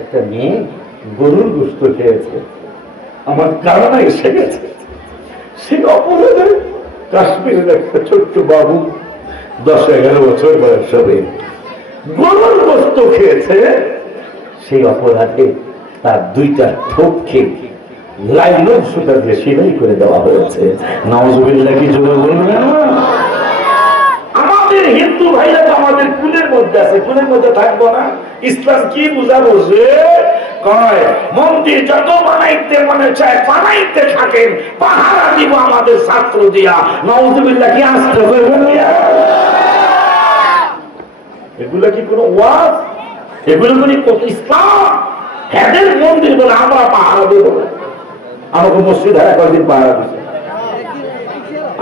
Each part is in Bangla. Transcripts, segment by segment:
একটা মেয়ে গরুর গোশত খেয়েছে, আমার কারণে এসে গেছে। সে অপরাধে কাশ্মীরের একটা ছোট্ট বাবু 10-11 বছর বয়স হবে, গরুর গোশত খেয়েছে। সেই অপরাধে তার 2টা ঠোঁটকে লাইলন সুতা দিয়ে সেলাই করে দেওয়া হয়েছে। নাউজুবিল্লাহ কি জোরে বলবেন? আমাদের হিন্দু ভাইরা তো আমাদের কুলের মধ্যে আছে, কুলের মধ্যে থাকবো না? ইসলাম কি বুঝাবো? যে কয় মন্দির যত বানাইতে মনে চায় বানাইতে থাকেন, পাহারা দিব আমাদের ছাত্র দিয়া। নাউজুবিল্লাহ কি আসতে করবেন? এগুলো কি কোনো ওয়াজ? এগুলো কি ইসলাম? এদের মন্দির বলে আমরা পাহারা দেব? আমাকে মসজিদ হারা কয়েকদিন পাহারা দিচ্ছে।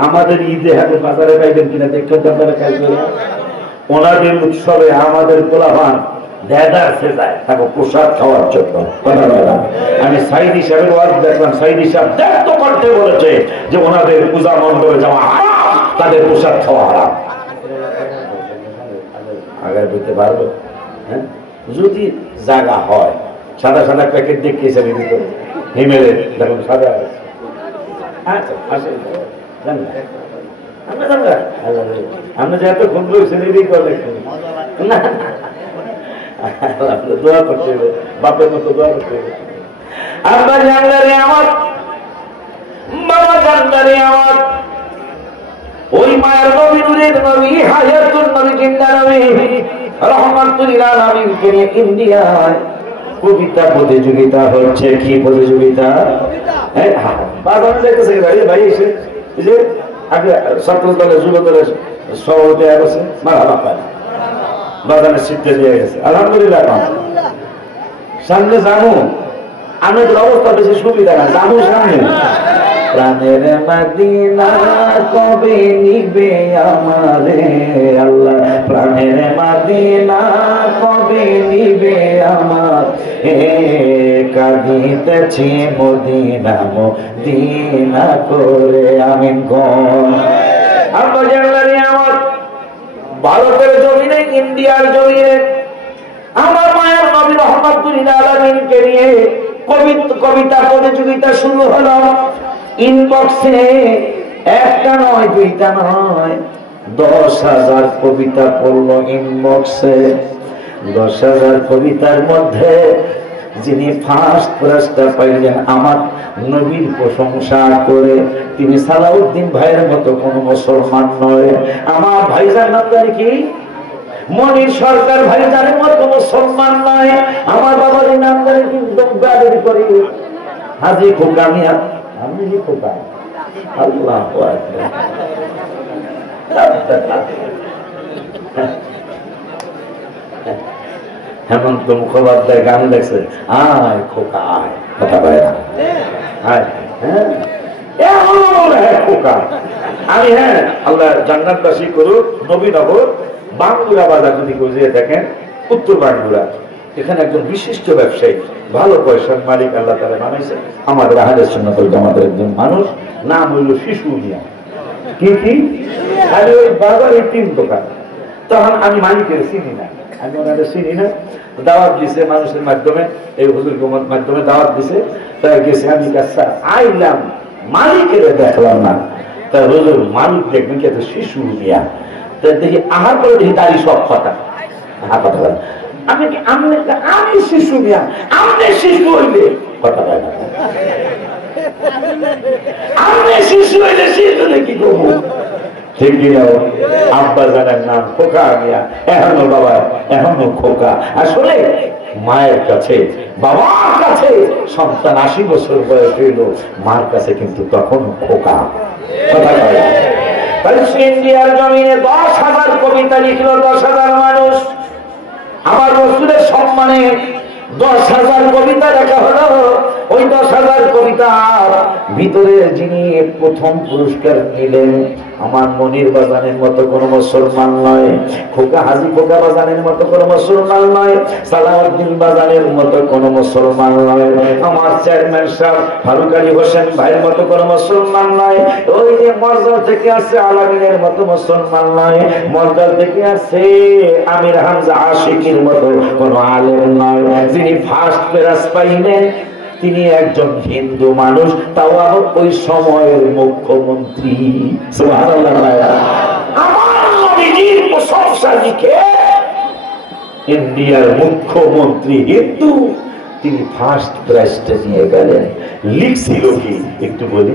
আমাদের ঈদে হাতে বাজারে পাইবেন কিনা দেখবেন তো আপনারা খেয়াল করে। ওনাদের উৎসবে আমাদের পোলাপান দেদারসে যায় তাকে প্রসাদ খাওয়ার জন্য। আমি সাইদ হিসাবের ওয়াজ দেখলাম, সাইদ হিসাব দেখতে করতে বলেছে যে ওনাদের পূজা মণ্ডপে যাওয়া হারাম, তাদের প্রসাদ খাওয়া হারাম। আগে বলতে পারবো? হ্যাঁ, যদি জায়গা হয় সাদা সাদা প্যাকেট দেখিয়েছে হিমেলে দেখুন সাদা। আচ্ছা আসে আমরা যে এত ফোন করেছি না, দোয়া করতে হবে, বাপের মতো দোয়া করতে হবে। আমরা জানলারে আমার বাবা, জানলারে আমার ওই মায়ের নবী, নূরের নবী, হায়াতুন নবী, জিন্দা নবী, রহমাতুল আলামিনকে নিয়ে ইন্ডিয়ায় কবিতা প্রতিযোগিতা হচ্ছে। কি প্রতিযোগিতা? বাজারে দেখতেছে ভাই এসে যে আগে ছাত্র দলে যুব দলে সভাপতি আছে, মারহাবা পায় বাজারে সিটটা দিয়ে গেছে। আলহামদুলিল্লাহ। সামনে জানো আমাদের অবস্থা বেশি সুবিধা না, জানো সামনে প্রাণের মদিনা কবে নিবে আমারে আল্লাহ, প্রাণের মদিনা কবে নিবে আমার, কাঁদিতেছি মদিনা মদিনা করে আমি গণ। আমরা জানলাম আমার ভারতের জমিনে, ইন্ডিয়ার জমিনে আমার মায়ের নবী রহমাতুল আলামিনকে নিয়ে কবিতা প্রতিযোগিতা শুরু হলো। ইনবক্সে একটা নয়, দুইটা নয়, 10,000 কবিতা পড়লো ইনবক্সে। 10,000 কবিতার মধ্যে যিনি ফার্স্ট পুরস্কার পাইলেন আমার নবীর প্রশংসা করে, তিনি সালাউদ্দিন ভাইয়ের মতো কোন মুসলমান নয়। আমার ভাইজান নামদারি কি মনির সরকার ভাইজানের মতো মুসলমান নয়। আমার বাবার নামদারি কিন্তু গাড়ি করে হাজি খোকা মিয়া, আমি খোকা আল্লাহ হেমন্ত মুখোপাধ্যায় গান দেখছে, আয় খোকা আয়, কথা পায় না আয়, হ্যাঁ খোকা আমি, হ্যাঁ আল্লাহ জান্নাতবাসী করুক। নবীনগর বাঙ্গুরা বাজার যদি বুঝিয়ে দেখেন, উত্তর বাঙ্গুরা, এখানে একজন বিশিষ্ট ব্যবসায়ী, ভালো পয়সার মালিক আল্লাহ তাআলা বানাইছে। আমাদের আহলে সুন্নাত ওয়াল জামাতের একজন মানুষ, নাম হইল শিশু মিয়া। কি কি খালি ওই বাজারে 3 দোকান। তখন আমি মালিকের চিনি না, আমি ওনাদের চিনি না। দাওয়াত দিছে মানুষের মাধ্যমে, এই হুজুর মাধ্যমে দাওয়াত দিছে। তাই গেছে আমি, কাছে আইলাম, মালিকের দেখলাম না। তা হুজুর মালিক দেখবেন কি শিশু মিয়া। তা দেখি আহার করে দেখি দাঁড়িয়ে সব কথা কথা বলে। আমি শিশু মিয়া, আমি শিশু হইলে কথা বলে না, আমি শিশু হইলে শিশু কি করবো? ঠিক কিনা? আব্বা জানার নাম খোকা মিয়া, এখনো বাবা এখনো খোকা। আসলে মায়ের কাছে, বাবার কাছে সন্তান 80 বছর বয়স হইল, মার কাছে কিন্তু তখনও খোকা। কথা বলে। ইন্ডিয়ার জমিনে 10,000 কবিতা লিখলো 10,000 মানুষ। আমার রাসূলের সম্মানে 10,000 কবিতা লেখা হলো। ওই 10,000 কবিতার ভিতরে যিনি প্রথম পুরস্কার নিলেন, আমার মনির বাজানের মতো কোন মুসলমান নয়, খোকা হাজি খোকা বাজানের মতো কোন মুসলমান নয়, সালাউদ্দিন বাজানের মতো কোন মুসলমান নয়, আমার চেয়ারম্যান সাহেব ফারুক আলী হোসেন ভাইয়ের মতো কোন মুসলমান নয়, ওই যে মর্যাদা থেকে আসছে আলামিনের মতো মুসলমান নয়, মর্যাদা থেকে আসছে আমির হামজা আশিকির মতো কোন আলেম নয়, যিনি ফার্স্ট প্রাইজ পাইলেন তিনি একজন হিন্দু মানুষ, তাও আবার ওই সময়ের মুখ্যমন্ত্রী। সুবহানাল্লাহ। আমার নবীজির প্রশংসা লিখে ইন্ডিয়ার মুখ্যমন্ত্রী হিন্দু, তিনি ফার্স্ট প্রাইজটা নিয়ে গেলেন। লিখছিল কি একটু বলি?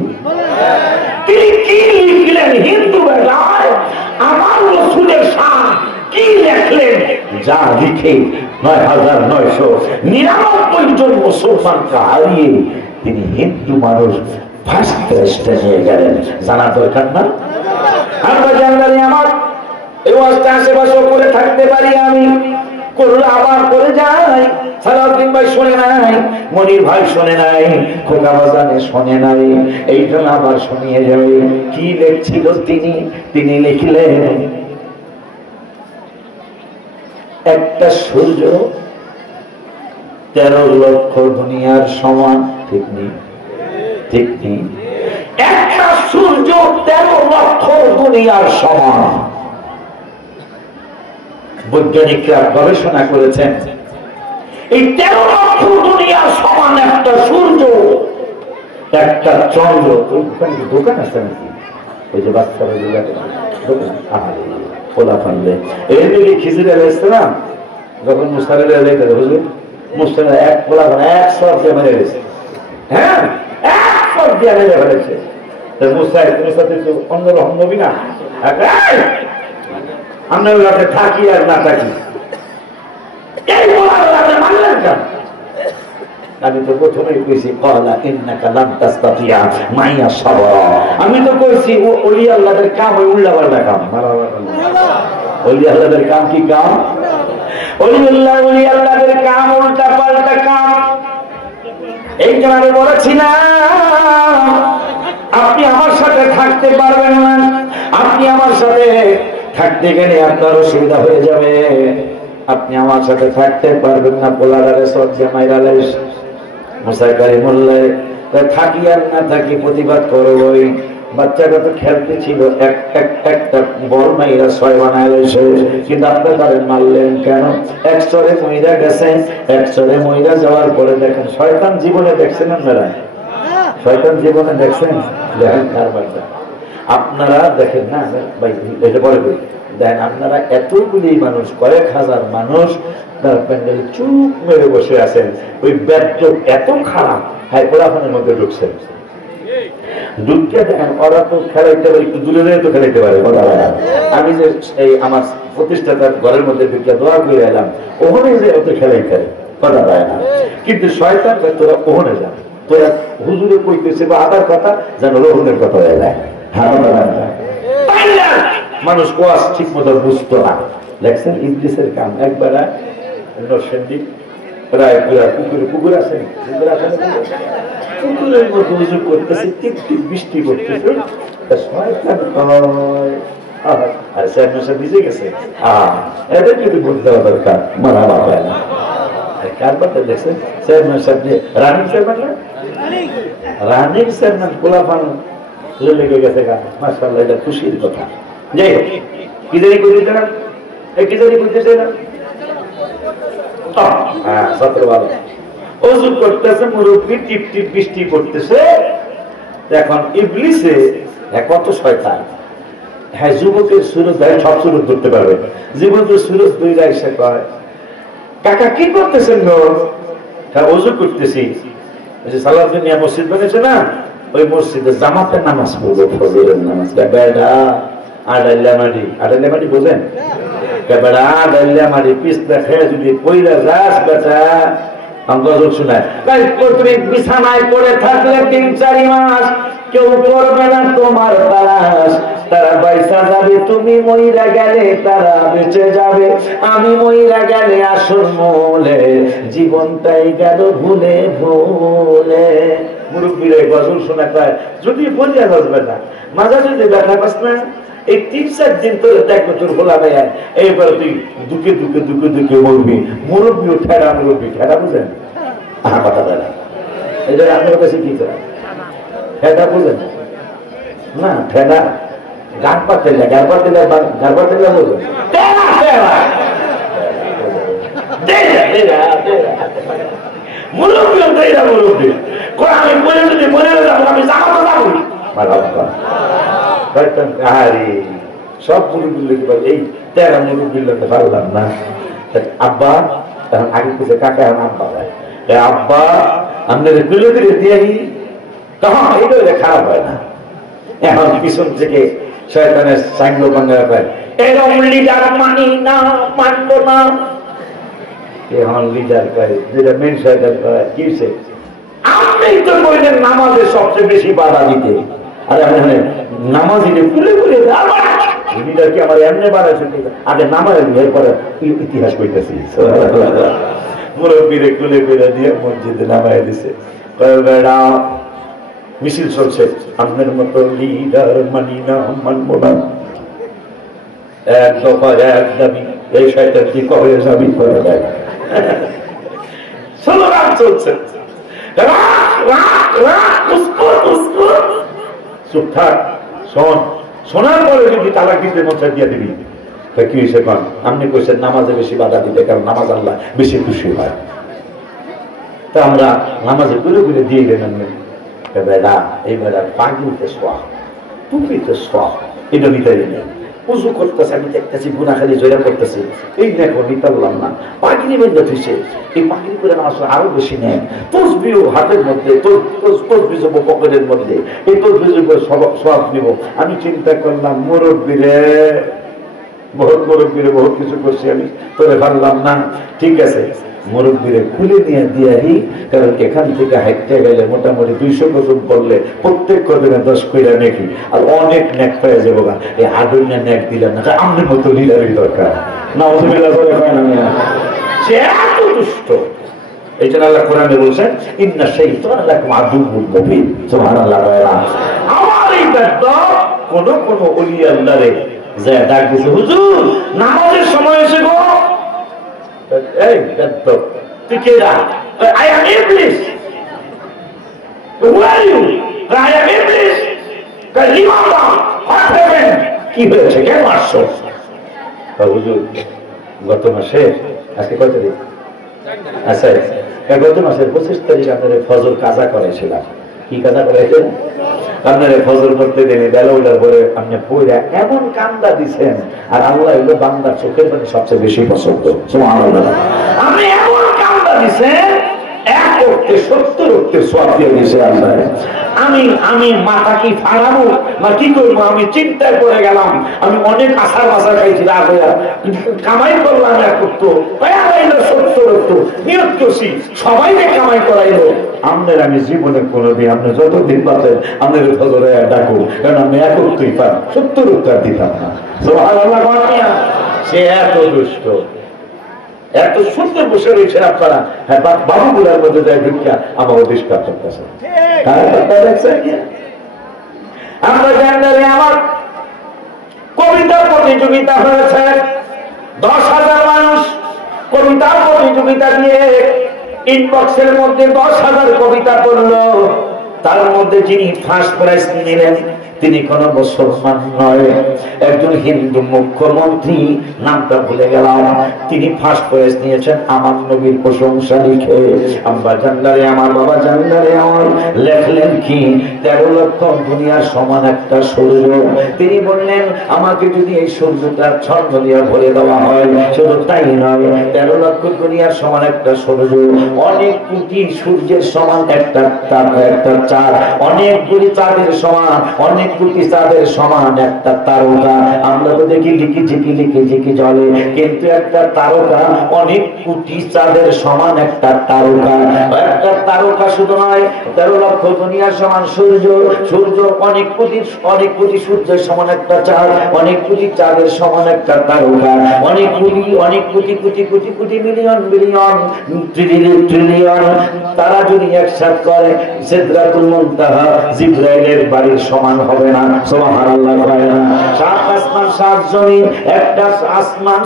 তিনি কি লিখলেন? হিন্দু বেলায় আমার রাসূলের শান কি লিখলেন? যা লিখে ৯৯৯৯ জন মুসলমানকে হারিয়ে তিনি হিন্দু মানুষ ফার্স্ট প্রাইজটা নিয়ে গেলেন। জানা দরকার না? আমরা জানলে আমার এই ওয়াজটা আশেপাশে করে থাকতে পারি, আমি করলে আবার করে যাই। সালাউদ্দিন ভাই শোনে নাই, মনির ভাই শোনে নাই, খোকা বাজানে শোনে নাই, এইটা আবার শুনিয়ে যাবে। কি লিখছিল তিনি? তিনি লিখলেন একটা সূর্য 13 লক্ষ দুনিয়ার সমান। ঠিক নেই? ঠিক নেই? একটা সূর্য 13 লক্ষ দুনিয়ার সমান। বৈজ্ঞানিকরা গবেষণা করেছেন এই 13 লক্ষ দুনিয়ার সমান একটা সূর্য, একটা চন্দ্র। দোকান আছে নাকি? ওই যে বাচ্চারা খোলা ফানলে এর দিকে খিজির আলাইহিসসালাম যখন মুস্তারে বুঝলি, মুস্তারে এক খোলা ফান 100 দিয়ে মেরে গেছে। হ্যাঁ, 100 দিয়ে মেরে ফেলেছে। অন্যরকম নবী না, আমরা রাতে থাকি আর না থাকি, এই রাতে মানলেন কেন? আমি তো প্রথমেই কইছি ক্বালা ইন্নাকা লান তাসতাতিয়া মাইয়া সাবরা। আমি তো কইছি ওলি আল্লাহদের কাম ওই উল্টা পাল্টা কাম। ওলি আল্লাহদের কাম কি কাম? ওলি আল্লাহদের কাম উল্টা পাল্টা কাম। এই জন্য আমি বলেছি না আপনি আমার সাথে থাকতে পারবেন না, আপনি আমার সাথে থাকতে গেলে আপনার অসুবিধা হয়ে যাবে, আপনি আমার সাথে থাকতে পারবেন না। পোলারে সজ্জা মাইরালাইস মুসাইকারি মোল্লে থাকি আর না থাকি প্রতিবাদ করবই। বাচ্চাটা তো খেলতে ছিল, একটা বল মাইরা 6 বানায় রয়েছে, কিন্তু আপনার তাদের মারলেন কেন? একচরে মহিলা গেছেন, একচরে মহিলা যাওয়ার পরে দেখেন শয়তান জীবনে দেখছেন আপনারা? শয়তান জীবনে দেখছেন? দেখেন কারবারটা আপনারা দেখেন না ভাই, এটা পরে দেখেন আপনারা এতগুলি মানুষ, কয়েক হাজার মানুষ তার প্যান্ডেলে চুপ মেরে বসে আছেন। ওই ব্যাট এত খারাপ, হ্যাঁ ওরাফানের মধ্যে ঢুকছেন। ঢুকতে দেখেন ওরা তো খেলাইতে পারে, একটু দূরে তো খেলাইতে পারে। আমি যে এই আমার প্রতিষ্ঠাতার ঘরের মধ্যে ঢুকে দোয়া করে এলাম, ওখানে যে অত খেলাই করে কথা পায় না, কিন্তু শয়তান তোরা ওখানে যান, তোরা হুজুরে কইতেছে বা আদার কথা যেন রোহনের কথা হয়ে যায়। মানুষ কোয়াস ঠিক মতো বুঝতো না। দেখছেন ইংলিশের কাম। একবার পুকুর আছে, পুকুরের মধ্যে উজু করতেছে, টিপ টিপ বৃষ্টি করতেছে, আর স্যার ভিজে গেছে। এদের কিন্তু বুঝতে হবে দরকার, মারা বাবা না। কার কথা দেখছেন? চেয়ারম্যান সাহেব, রানিং চেয়ারম্যান না, রানিং চেয়ারম্যান গোলা পান লেগে গেছে গা। মাশাআল্লাহ, এটা খুশির কথা। যাই হোক, কি জানি করতেছে না, কি জানি করতেছে না, অজু করতেছে, মুরব্বী টিপ টিপ বৃষ্টি করতেছে। এখন ইবলিসে কত শয়তান, হ্যাঁ যুবকের সুরজ ভাই সব সুরজ ধরতে পারবে। যুবকের সুরজ দইরা এসে কয়, কাকা কি করতেছেন গো? অজু করতেছি। সালাউদ্দিন মিয়া মসজিদ বানিয়েছে না, ওই মসজিদে জামাতের নামাজ পড়বো, ফজরের নামাজ। বেড়া আডাল্লা মাটি, আডাল্লা মাটি বোঝেন? বেড়া আডাল্লা মাটি পিস্তা খেয়ে যদি পইরা যাস বেটা বিছানায় পড়ে থাকলে 3-4 মাস কেউ করবে না তোমার তালাশ। তারা বাইসা যাবে, তুমি মইরা গেলে তারা বেঁচে যাবে, আমি মইরা গেলে আসল মূলে জীবনটাই গেল ভুলে ভুলে। মুরব্বীরা গজল শোনা পায়, যদি বলিয়া যাবে না মাঝে যদি দেখা পাস না, এই 3-4 দিন তোর দেখবে তোর ভোলা ভাই, এইবার তুই দুঃখে দুঃখে দুঃখে দুঃখে মরবি। মুরব্বী ঠেরা, মুরব্বী ঠেরা বুঝেন? কথা বলে এই যে আপনার কাছে কি করে ঠেডা বুঝেন না? ঠেডা গান পাতেলে, গান পাতেলে, গান পাতেলে বুঝেন? মুরব্বী হতে এরা মুরব্বী কই আমি মরে যদি মরে যাবো আমি যাবো যাবো আরে সব মুরব্বী এই তেরা মুরব্বী পারলাম না। আব্বা তখন আগে কিছু কাকা এখন আব্বা ভাই আব্বা আপনাদের তুলে তুলে দিয়ে তখন এইটা খারাপ হয় না। এখন পিছন থেকে শয়তানের সাইন্ড বাংলা পায় এরকম লিডার মানি না মানবো না। এখন লিডার পায় যেটা মেন শয়তান পায় কি আপনি তো বললেন নামাজের সবচেয়ে বেশি বাধা দিতে। আরে আপনি নামাজ দিলে খুলে খুলে লিডার কি আমার এমনি বাধা শুনতে আগে নামাজ পরে ইতিহাস কইতেছি মুরব্বীরে খুলে খুলে দিয়ে মসজিদে নামায় দিছে বেড়া মিছিল চলছে আপনার মতো লিডার মানি না মানবো না। এক দফা এক দাবি এই শয়তান কি কবে দাবি করে দেয় স্লোগান চলছে চুপ থাক শোন শোনার পরে যদি তালাক দিতে মন দিয়ে দিবি কি হয়েছে কন আপনি কইছেন নামাজে বেশি বাধা দিতে কারণ নামাজ আল্লাহ বেশি খুশি হয়। তা আমরা নামাজে ঘুরে ঘুরে দিয়ে গেলেন বেলা এই বেলা পাগড়িতে শোয়া টুপিতে শোয়া এটা নিতে নেই উজু করতেছে আমি দেখতেছি গুনাখালি জয়রা করতেছি এই দেখো নিতে বললাম না পাগড়ি বেঁধে থুইছে এই পাগড়ি করে নামাজ আরো বেশি নেয় তসবিহ হাতের মধ্যে তসবিহ যাবো পকেটের মধ্যে এই তসবিহ সব নিব। আমি চিন্তা করলাম মুরব্বীরে বহুত মুরব্বীরে বহুত কিছু করছি আমি তোরে পারলাম না। ঠিক আছে মুরব্বীরে খুলে নিয়ে দিয়াহি কারণ এখান থেকে হাইটে গেলে মোটামুটি 200 কদম পড়লে প্রত্যেক কদমে 10 কইরা নেকি আর অনেক নেক পেয়ে যাবো গা। এই আদুল্লা নেক দিলেন না আমাদের মতো লিডারই দরকার না সে এত দুষ্ট। এই জন্য আল্লাহ কোরআনে বলছেন ইন্না শাইতানা লাকুম আদুউউন মুবিন সুবহানাল্লাহ। আমার এই ব্যাপারটা কোন কোন ওলি আল্লাহরে যে ডাক দিছে হুজুর নামাজের সময় এসে গো এই দেখো তুই কে না আই এম ইবলিস হু আর ইউ আই এম ইবলিস কালিমাল্লাহ হোয়াট হ্যাপেন্ড কি হয়েছে কেন আসছো হুজুর গত মাসে আজকে কত তারিখ আচ্ছা গত মাসের 25 তারিখ আপনাদের ফজর কাজা করেছিলাম। কি কাজা করেছেন আপনার ফজর করতে দেনে বেলা উঠার পরে আপনি পড়া এমন কান্দা দিচ্ছেন আর আল্লাহ হইলো বান্দার চোখের পানি সবচেয়ে বেশি পছন্দ। আপনি এমন কান্দা দিচ্ছেন 1 অর্থে 70 অর্থে সওয়াব দিয়ে দিয়েছে আল্লাহ। আমি মাথা কি ফাড়াবো না কি করবো আমি চিন্তায় পড়ে গেলাম। আমি অনেক আশার বাসা খাইছি রাগ হইয়া কামাই করলাম 1 অর্থ 70 অর্থ নিয়ত করছি সবাইকে কামাই করাইলো। আপনার আমি জীবনে কোনোদিন আপনি যতদিন পাচ্ছেন আপনার ফজরে ডাকো কারণ আমি 1 অর্থই পান 70 অর্থ দিতাম না। সে এত দুষ্ট এত সুন্দর বসে রয়েছেন আপনারা। হ্যাঁ বাবুগুলার মধ্যে যায় ঢুকিয়া আমার অধিষ্কার করতেছে। আমরা জানলে আমার কবিতা প্রতিযোগিতা হয়েছে 10,000 মানুষ কবিতা প্রতিযোগিতা দিয়ে ইনবক্সের মধ্যে 10,000 কবিতা পড়লো। তার মধ্যে যিনি ফার্স্ট প্রাইজ নিলেন তিনি কোন মুসলমান নয়, একজন হিন্দু মুখ্যমন্ত্রী, নামটা ভুলে গেলাম। তিনি ফার্স্ট প্রাইজ নিয়েছেন আমার নবীর প্রশংসা লিখে। আম্মা জান্নারে আমার বাবা জান্নারে আমার লেখলেন কি 13 লক্ষ দুনিয়ার সমান একটা সূর্য। তিনি বললেন আমাকে যদি এই সূর্যটা ছন্দ দিয়ে ভরে দেওয়া হয়, শুধু তাই নয় 13 লক্ষ দুনিয়ার সমান একটা সূর্য, অনেক কোটি সূর্যের সমান একটা চাঁদ, অনেকগুলি চাঁদের সমান, অনেক কোটি চাঁদের সমান একটা তারকা। আমরা তো দেখি লিখি ঝিকি জলে, কিন্তু একটা তারকা অনেক কোটি চাঁদের সমান একটা তারকা। একটা তারকা শুধু নয় 13 লক্ষ দুনিয়ার সমান সূর্য, সূর্য অনেক কোটি সূর্যের সমান একটা চাঁদ, অনেক কোটি চাঁদের সমান একটা তারকা, অনেক কোটি মিলিয়ন ট্রিলিয়ন তারা যদি একসাথে করে সিদরাতুল মুনতাহা জিবরাইলের বাড়ির সমান হবে হবে না, সুবহানাল্লাহ কয় না। 7 আসমান 7 জমিন, একটা আসমান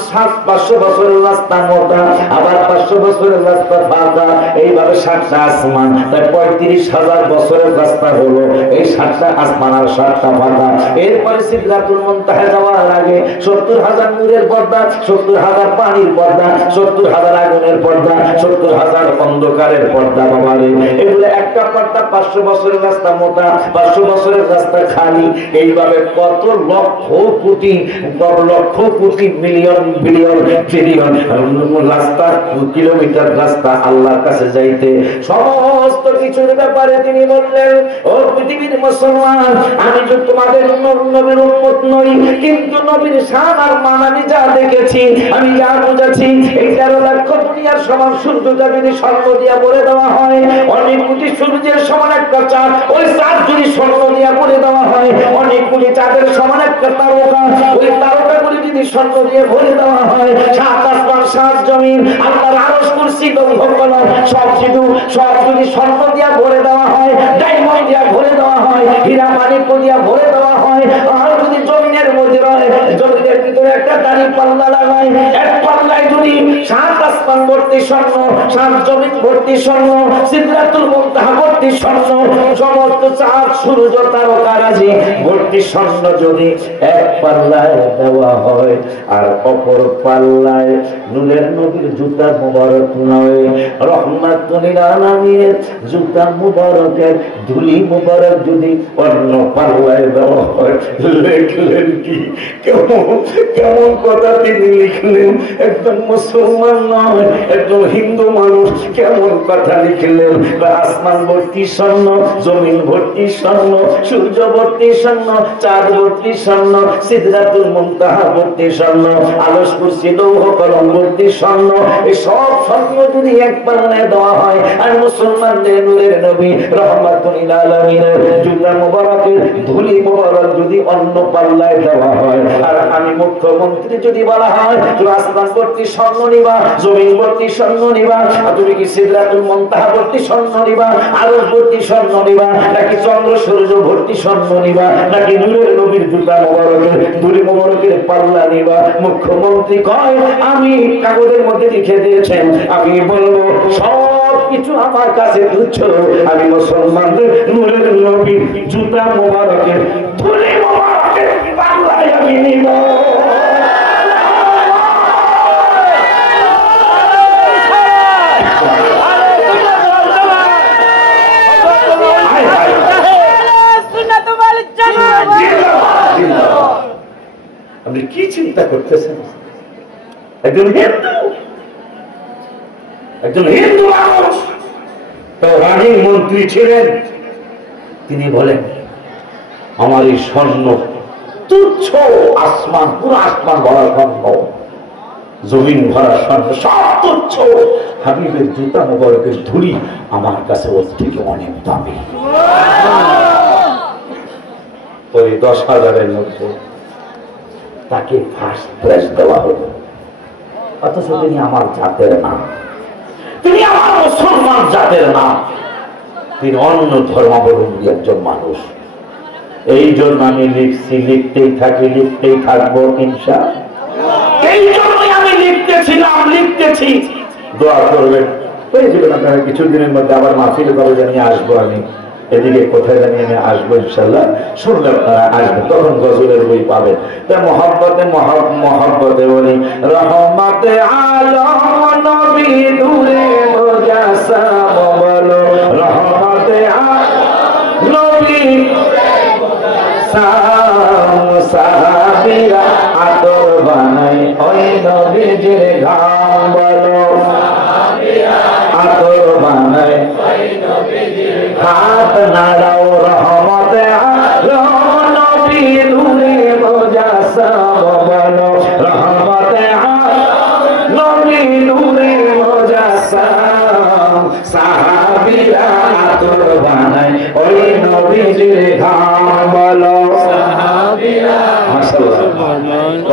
500 বছরের রাস্তা মোটা, আবার 500 বছরের রাস্তা ফাঁকা, এইভাবে 7টা আসমান, তাই 35,000 বছরের রাস্তা হলো। এই 7টা আসমান আর 7টা ফাঁকা। এরপরে সিদরাতুল মুনতাহা যাওয়ার আগে 70,000 নূরের পর্দা, 70,000 পানির পর্দা, 70,000 আগুনের পর্দা, 70,000 অন্ধকারের পর্দা। বাবারে, এগুলো একটা পর্দা 500 বছরের রাস্তা মোটা, 500 বছরের রাস্তা খালি। এইভাবে কত lakh crore million billion trillion রাস্তা, কিলোমিটার রাস্তা আল্লাহর কাছে যাইতে। সমস্ত কিছুর ব্যাপারে তিনি বললেন, ও পৃথিবীর মুসলমান, আমি যে তোমাদের নবীর উম্মত নই, কিন্তু নবীর শান আর মান আমি যা দেখেছি, আমি যা বুঝেছি, এই 13 লক্ষ দুনিয়ার সমান সূর্যটা যদি স্বর্ণ দিয়া ভরে দেওয়া হয়, অনেক কোটি সূর্যের সমান একটা চাঁদ, ওই চাঁদ যদি স্বর্ণ দিয়া ভরে দেওয়া হয়, অনেক কোটি চাঁদের সমান একটা তারকা, ওই তারকাগুলি যদি স্বর্ণ দিয়ে ভরে দেওয়া হয়, 7 আসমান 7 জমিন, আল্লাহর আরশ, কুরসি, লৌহ কলম সব যদি স্বর্ণ দিয়া ভরে দেওয়া হয়, ডায়মন্ড দিয়া ভরে দেওয়া হয়, হীরা মানিক দিয়া ভরে দেওয়া হয়, আর যদি জমিনের মধ্যে রয়, জমিনের ভিতরে একটা দাড়ি পাল্লা লাগায়, এক পাল্লায় যদি 7 আসমান ভর্তি স্বর্ণ, 7 জমিন ভর্তি স্বর্ণ, সিদরাতুল মুনতাহা ভর্তি স্বর্ণ, সমস্ত চাঁদ সূর্য তারকারাজি ভর্তি স্বর্ণ যদি এক পাল্লায় দেওয়া হয়, আর অপর পাল্লায় নূরের নবীর জুতা মুবারক নয়, রহমাতুল লিল আলামিনের জুতা মুবারকের ধুলি মুবারক যদি অন্য পাল্লায় দেওয়া হয়, লিখলেন কি? কেমন কথা তিনি লিখলেন! একদম মুসলমান নয়, একদম হিন্দু মানুষ কেমন কথা লিখলেন! আসমান ভর্তি স্বর্ণ, জমিন ভর্তি স্বর্ণ, সূর্য ভর্তি স্বর্ণ, চাঁদ ভর্তি স্বর্ণ, সিদরাতুল মুনতাহা ভর্তি স্বর্ণ, আরশ, কুরসি, লৌহ কলম ভর্তি স্বর্ণ। এই সব স্বর্ণ যদি এক পাল্লায় দেওয়া হয়, আর মুসলমানদের নূরের নবী রহমাতুল লিল আলামিনের জুতা মুবারকের ধুলি মুবারক যদি অন্য পাল্লায় দেওয়া হয়, আর আমি মুখ্যমন্ত্রী যদি বলা হয় তুমি আসমান ভর্তি স্বর্ণ নিবা, জমিন ভর্তি স্বর্ণ নিবা, তুমি কি সিদরাতুল মুনতাহা ভর্তি স্বর্ণ নিবা, আরশ ভর্তি স্বর্ণ নিবা, নাকি চন্দ্র সূর্য ভর্তি স্বর্ণ নিবা, নাকি নূরের নবীর জুতা মুবারকের ধুলি মুবারকের পাল্লা নিবা? মুখ্যমন্ত্রী কয়, আমি কাগজের মধ্যে লিখে দিয়েছেন, আমি বলবো সব কিছু আমার কাছে তুচ্ছ, আমি মুসলমানদের নূরের নবীর জুতা মুবারকের ধুলি মুবারকের পাল্লায় আমি নিব। আপনি কি চিন্তা করতেছেন? একজন হিন্দু মানুষ তো রানিং মন্ত্রী ছিলেন, তিনি বলেন আমার এই স্বর্ণ তুচ্ছ, আসমান পুরো আসমান ভরা স্বর্ণ, জমিন ভরা স্বর্ণ সব তুচ্ছ, হাবিবের জুতা মুবারকের ধুলি আমার কাছে ওর থেকে অনেক দামি। ওই 10,000-এর মধ্যে তাকে ফার্স্ট প্রাইজ দেওয়া হলো, অথচ তিনি আমার জাতের না, তিনি আমার মুসলমান জাতের না, তিনি অন্য ধর্মাবলম্বী একজন মানুষ। এই জন্য আমি লিখছি, লিখতেই থাকি, লিখতেই থাকবো ইনশাআল্লাহ। এই জন্যই আমি লিখতেছিলাম, লিখতেছি। দোয়া করবেন, পেয়ে যাবেন আপনারা কিছুদিনের মধ্যে আবার মাহফিল করে জানিয়ে আসবো আমি, এদিকে কোথায় জানিয়ে আমি আসবো ইনশাল্লাহ। শুনলে আপনারা আসবেন, তখন গজলের বই পাবেন। তা মহব্বতে বলি, রহমতে আলম নবী নূরে মুজাসসাম বলো, রহমতে আলম নবী সাহাবীরা আতর বানাই ওই নবীজির ঘাম বলো, আতর বানাই হাত নাড়াও, রহমতে আলম নবী নূরে মুজাসসাম বলো, রহমতে আলম নবী নূরে মুজাসসাম, সাহাবীরা আতর বানাই ওই নবীজির ঘাম বলো, সাহাবীরা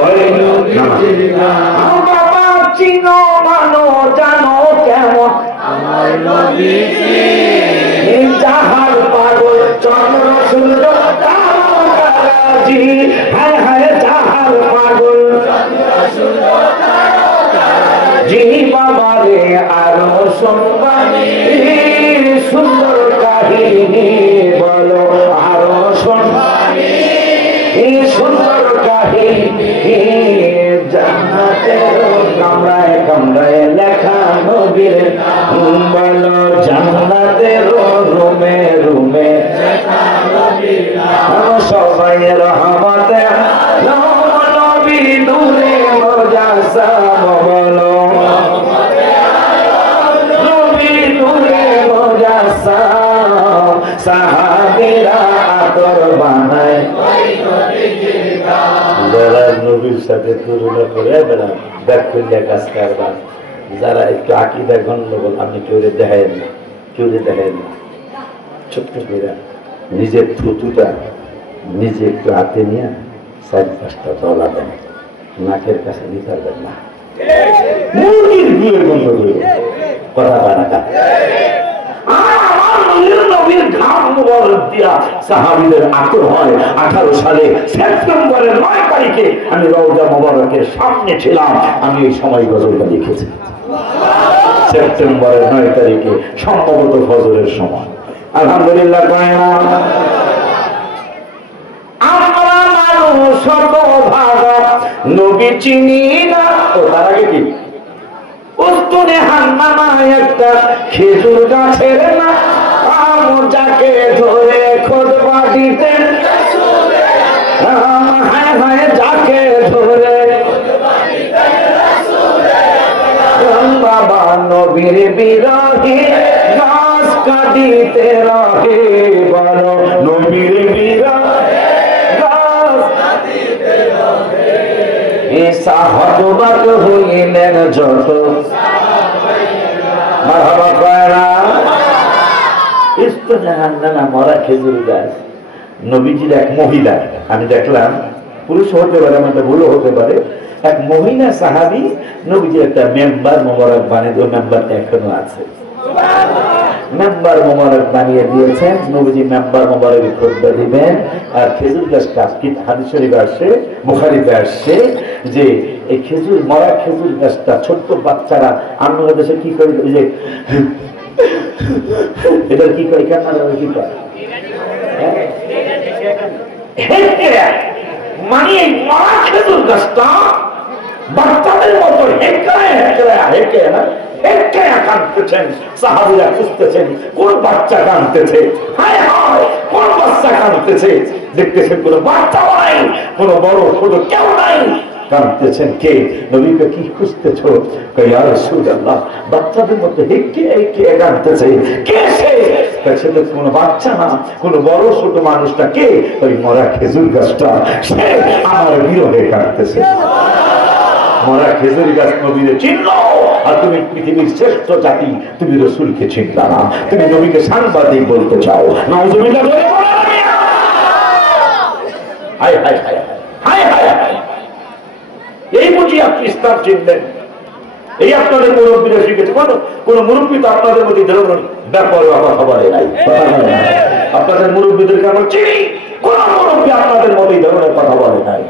ওই নবীজির ঘাম। বাবা চিনো মানো জানো কেমন আমার নবীজি, জাহাল পাগল চন্দ্র সূর্য পরে আরো শুনবানি সুন্দর কাহিনী বলো আরো শুনবানি সুন্দর কাহিনী জান্নাতের কামরায় কামরায় লেখা নবীর বলো জান্নাতের রুমে রুমে লেখা নবীর সবাই রহমতে নবী নূরে মুজাসসাম বলো নবী নূরে মুজাসসাম সাহাবীরা আতর বানায় যারা নবীর সাথে তুলনা করে বেড়ান ব্যাকুল্য কাজ কারবার যারা একটু আকীদা গন্ডগোল আপনি কেউ দেখেন ছোট্ট করে নিজের থুতুটা নিজে একটু হাতে নিয়ে 4-5টা তলা দেন নাকের কাছে নিতে পারবেন না মুরগির বিয়ের গন্ডগোল কথা বানাকা সাহাবীদের আতর হয় 18 সালে সেপ্টেম্বরের 9 তারিখে আমি রওজা মোবারকের সামনে ছিলাম আমি এই সময় গজলটা লিখেছি সেপ্টেম্বরের 9 তারিখে সম্ভবত ফজরের সময় আলহামদুলিল্লাহ আমরা মানুষ শতভাগা নবী চিনি না তো তার আগে কি উস্তুনে হান্নামা একটা খেজুর গাছের না যাকে ধরে খুতবা দিতেন হায় হায় যাকে ধরে বাবা নবীর বিরোহী গাছ কাটিতে রহে বলো নবীর বিরোহী গাছ কাটিতে রহে সাহাবাত হইলেন যত মারহাবা কয়না মরা খেজুর গাছ নবীজির এক মহিলা আমি দেখলাম পুরুষ হতে পারে আমাদের ভুলও হতে পারে এক মহিলা সাহাবী নবীজির একটা মেম্বার মোবারক বানিয়ে ওই মেম্বারটা এখনো আছে মেম্বার মোবারক বানিয়ে দিয়েছেন নবীজি মেম্বার মোবারক খুতবা দিবেন আর খেজুর গাছটা হাদিস শরীফে আসছে বুখারীতে আসছে যে এই খেজুর মরা খেজুর গাছটা ছোট্ট বাচ্চারা আমরা দেশে কি করে যে এবার কি করে কেন কি করে মানে মরা খেজুর গাছটা বাচ্চাদের মতো কাঁদতেছেন সাহাবীরা খুঁজতেছেন কোন বাচ্চা কাঁদতেছে হায় হায় কোন বাচ্চা কাঁদতেছে দেখতেছেন কোন বাচ্চা নাই কোন বড় ছোট কেউ নাই কাঁদতেছেন কে নবীকে কি খুঁজতেছো ইয়া রাসূলুল্লাহ বাচ্চাদের মধ্যে হেঁকে হেঁকে কাঁদতেছে কে সে সেটা কোন বাচ্চা না কোন বড় ছোট মানুষটা কে ওই মরা খেজুর গাছটা সে আমার বিরহে কাঁদতেছে মরা খেজুর গাছ নবীরে চিনলো আর তুমি পৃথিবীর শ্রেষ্ঠ জাতি তুমি রাসূলকে চিনলা না তুমি নবীকে সাংবাদিক বলতে চাও নাউজুবিল্লাহ হায় হায় হায় হায় হায় হায় এই বুঝি আপনি ইসলাম চিনলেন এই আপনাদের মুরব্বীরা শিখেছে কোন মুরব্বী তো আপনাদের মধ্যে ধরুন ব্যাপার কথা বলে নাই আপনাদের মুরব্বীদেরকে আমরা চিনি কোন মুরব্বী আপনাদের মধ্যে ধরনের কথা বলে নাই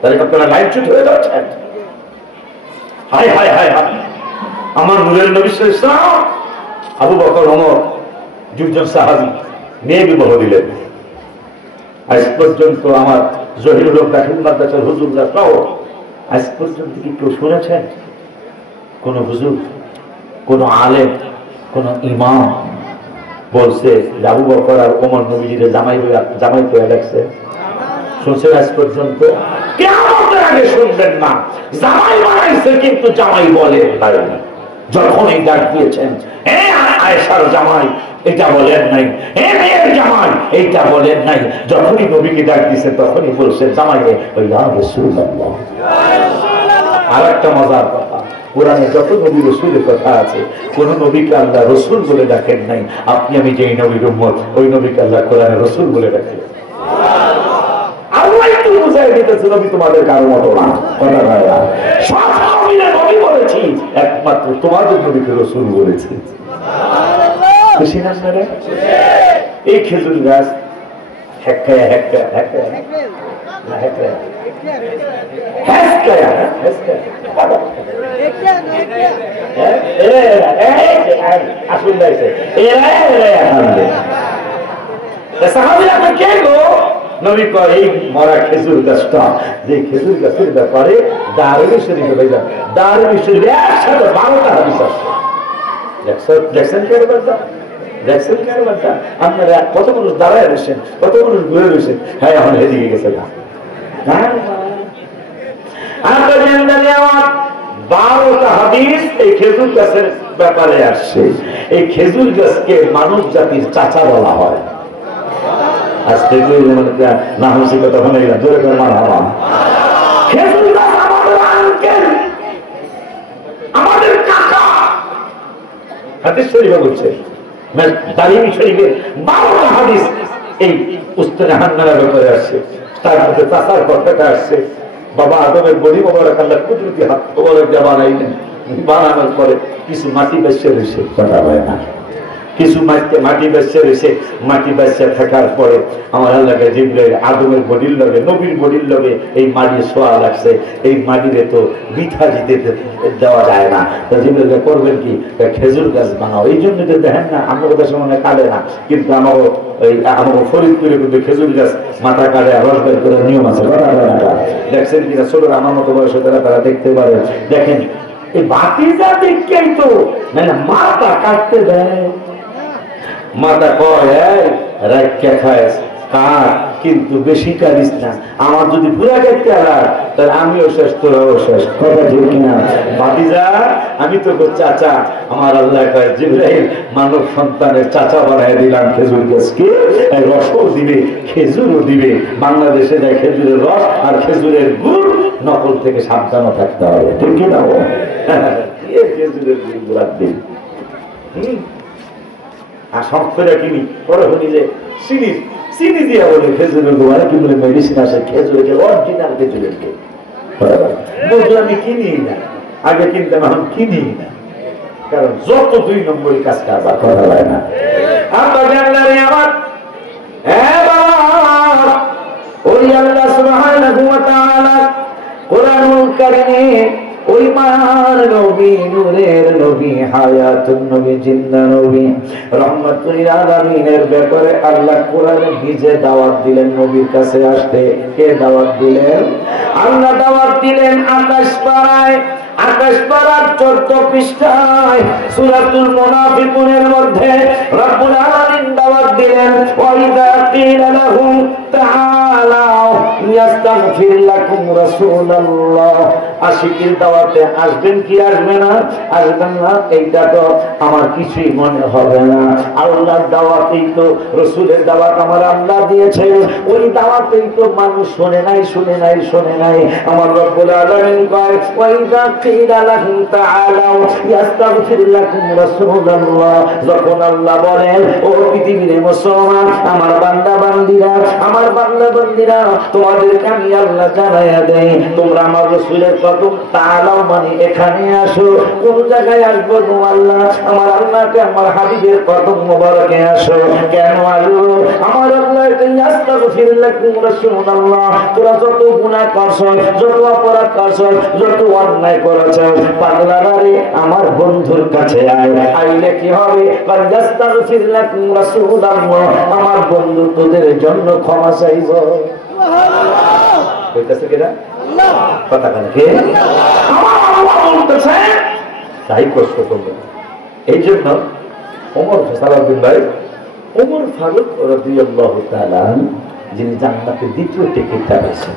তাহলে আপনারা লাইনচ্যুত হয়ে যাচ্ছেন হায় হায় হায় হায় আমার নূরের নবী সাল্লাল্লাহু আলাইহি ওয়াসাল্লাম আবু বকর ওমর দুইজন সাহাবী মেয়ে বিবাহ দিলেন আজ পর্যন্ত আমার জহিরুল হক দাখিল মাদ্রাসার হুজুররা সহ আজ পর্যন্ত কি কেউ শুনেছেন কোন হুজুর কোন আলেম কোন ইমাম বলছে আবু বকর আর ওমর নবীজির জামাই করে রাখছে শুনছেন আজ পর্যন্ত কিয়ামতের আগে শুনবেন না জামাই বানাইছে কিন্তু জামাই বলেন নাই যখন এই ডাক দিয়েছেন হে আয়েশার জামাই এটা বলেন নাই হে মেয়ের জামাই এইটা বলেন নাই যখনই নবীকে ডাক দিয়েছে তখনই বলছেন জামাই ইয়া রাসূলুল্লাহ আর একটা মজার কথা কোরআনে যত নবী রাসূলের কথা আছে কোন নবীকে আল্লাহ রাসূল বলে ডাকেন নাই আপনি আমি যেই নবীর উম্মত ওই নবীকে আল্লাহ কোরআনে রাসূল বলে ডাকেন আল্লাহ একটু বুঝাই দিতেছে নবী তোমাদের কারো মতো না কথা ভাইয়া সব নবীরা নবী বলেছি একমাত্র তোমাদের নবীকে রাসূল বলেছি খুশি না স্যার এই খেজুর গাছ হেক্কায়া হেক্কায়া হেক্কায়া না হেক্কায়া হেক্কায়া হেক্কায়া নবী কয় এই মরা খেজুর গাছটা, যে খেজুর গাছের ব্যাপারে দারুনি শরীফে ভাইজান, দারুনি শরীফে একসাথে 12টা হাদিস আছে। দেখছেন কি ব্যাপারটা? দেখছেন কি ব্যাপারটা? আপনারা কত মানুষ দাঁড়ায় রয়েছেন, কত মানুষ ঘুরে রয়েছেন। হ্যাঁ, এখন হেদিকে গেছে না। 12টা হাদিস এই খেজুর গাছের ব্যাপারে আসছে। এই খেজুর গাছকে মানব জাতির চাচা বলা হয়। আজকে না হচ্ছে কথা বলে গেলাম, জোরে করে মার হাওয়া। খেজুর গাছ আমাদের আঙ্কেল, আমাদের কাকা। হাদিস শরীফে বলছে, দারিমি শরীফে 12টা হাদিস এই উস্তাদ হান্নানের ব্যাপারে আসছে। তার মধ্যে চাচার কথাটা আসছে। বাবা আদমের বডি মোবারক আল্লাহ কুদরতি হাত মোবারক দিয়ে বানাইলেন। বানানোর পরে কিছু মাটি বেঁচে রয়েছে, কথা হয় না, কিছু মাটি বেঁচে রয়েছে। মাটি বেঁচে থাকার পরে আমার আল্লাহকে জিবরাইল আদমের বডির লগে, নবীর বডির লগে এই মাটি ছোঁয়া লাগছে। এই মাটিতে তো বৃথা দিতে দেওয়া যায় না, তো জিবরাইল করবেন কি, খেজুর গাছ বানাও। এই জন্য তো দেখেন না, আমার দেশে মনে কাটে না, কিন্তু আমার ফরিদপুরে কিন্তু খেজুর গাছ মাথা কাটে রস বের করে নিয়ম আছে। দেখছেন কিনা ছোট আমার মতো বয়সে তারা দেখতে পারে। দেখেন এই বাতিজা দেখেই তো মানে মাথা কাটতে দেয়। মাথা কয় রাখা খায় কার, কিন্তু বেশি কারিস না। আমার যদি পুরা কাটতে হারায় তাহলে আমিও শেষ, তোরাও শেষ। কথা ঠিক কিনা? ভাতিজা আমি তো চাচা। আমার আল্লাহ কয় জিবরাইল মানব সন্তানের চাচা বানায় দিলাম খেজুর গাছকে। রসও দিবে, খেজুরও দিবে। বাংলাদেশে যায় খেজুরের রস আর খেজুরের গুড়, নকল থেকে সাবধানও থাকতে হবে। ঠিক কিনা? খেজুরের গুড় দিন আর সবটা কিনি পরে হলি যে চিনি দিয়া বলে খেজুরের গোয়া কি বলে মেডিসিন আছে খেজুরের অরিজিনাল খেজুরের বলতো আমি কিনি না, আগে কিনতাম, এখন কিনি না, কারণ যত 2 নম্বরই কাজ কারবার করা হয় না। আব্বা জানলারে আমার ওই আল্লাহ সুবহানাহু ওয়া তাআলা কোরআনুল কারীমে ওই মার নবী, নূরের নবী, হায়াতুন নবী, জিন্দা নবী, রহমাতুল আলামিনের ব্যাপারে আল্লাহ কোরআনে নিজে দাওয়াত দিলেন নবীর কাছে আসতে। কে দাওয়াত দিলেন? আল্লাহ দাওয়াত দিলেন আকাশ পাড়ায়। আকাশ পাড়ার 14 পৃষ্ঠায় সূরাতুল মুনাফিকুনের মধ্যে রব্বুল আলামিন দাওয়াত দিলেন, ওয়াইদা কিলা লাহুম তাআলাউ ইয়াস্তাগফির লাকুম রাসূলুল্লাহ। আশিকের দাওয়াতে আসবেন কি আসবে না? আসবেন না, এইটা তো আমার কিছুই মনে হবে না। আল্লাহর দাওয়াতেই তো, রাসূলের দাওয়াত আমার আল্লাহ দিয়েছেন, ওই দাওয়াতেই তো মানুষ শুনে নাই। আমার রব্বুল আলামিন কয়, ওয়াইদা কিলা লাহুম তাআলাউ ইয়াস্তাগফির লাকুম রাসূলুল্লাহ। যখন আল্লাহ বলেন, ও পৃথিবীর মুসলমান, আমার বান্দা বান্দীরা, তোমাদেরকে আমি আল্লাহ জানাইয়া দেই, তোমরা আমার রাসূলের কদম তাআলাও মানে এখানে আসো। কোন জায়গায় আসবো গো আল্লাহ? আমার আল্লাহকে, আমার হাবিবের কদম মোবারকে আসো। কেন আসো? আমার আল্লাহকে আস্তাগফির লাকুম রাসূলুল্লাহ। তোরা যত গুনাহ করছো, যত অপরাধ করছো, যত অন্যায় করেছো, পাগলারা রে আমার বন্ধুর কাছে আয়। আইলে কি হবে? আস্তাগফির লাকুম রাসূলুল্লাহ, আমার বন্ধু তোদের জন্য ক্ষমা চাইব। সুবহানাল্লাহ। কইতাছে কিনা? আল্লাহ। কথা কেন কে? আমার আল্লাহ বলতেছে তাই কষ্ট করবে। এই জন্য ওমর সালাউদ্দিন ভাই, ওমর ফারুক রাদিয়াল্লাহু তাআলা, যিনি জান্নাতের দ্বিতীয় টিকিটটা পেয়েছেন,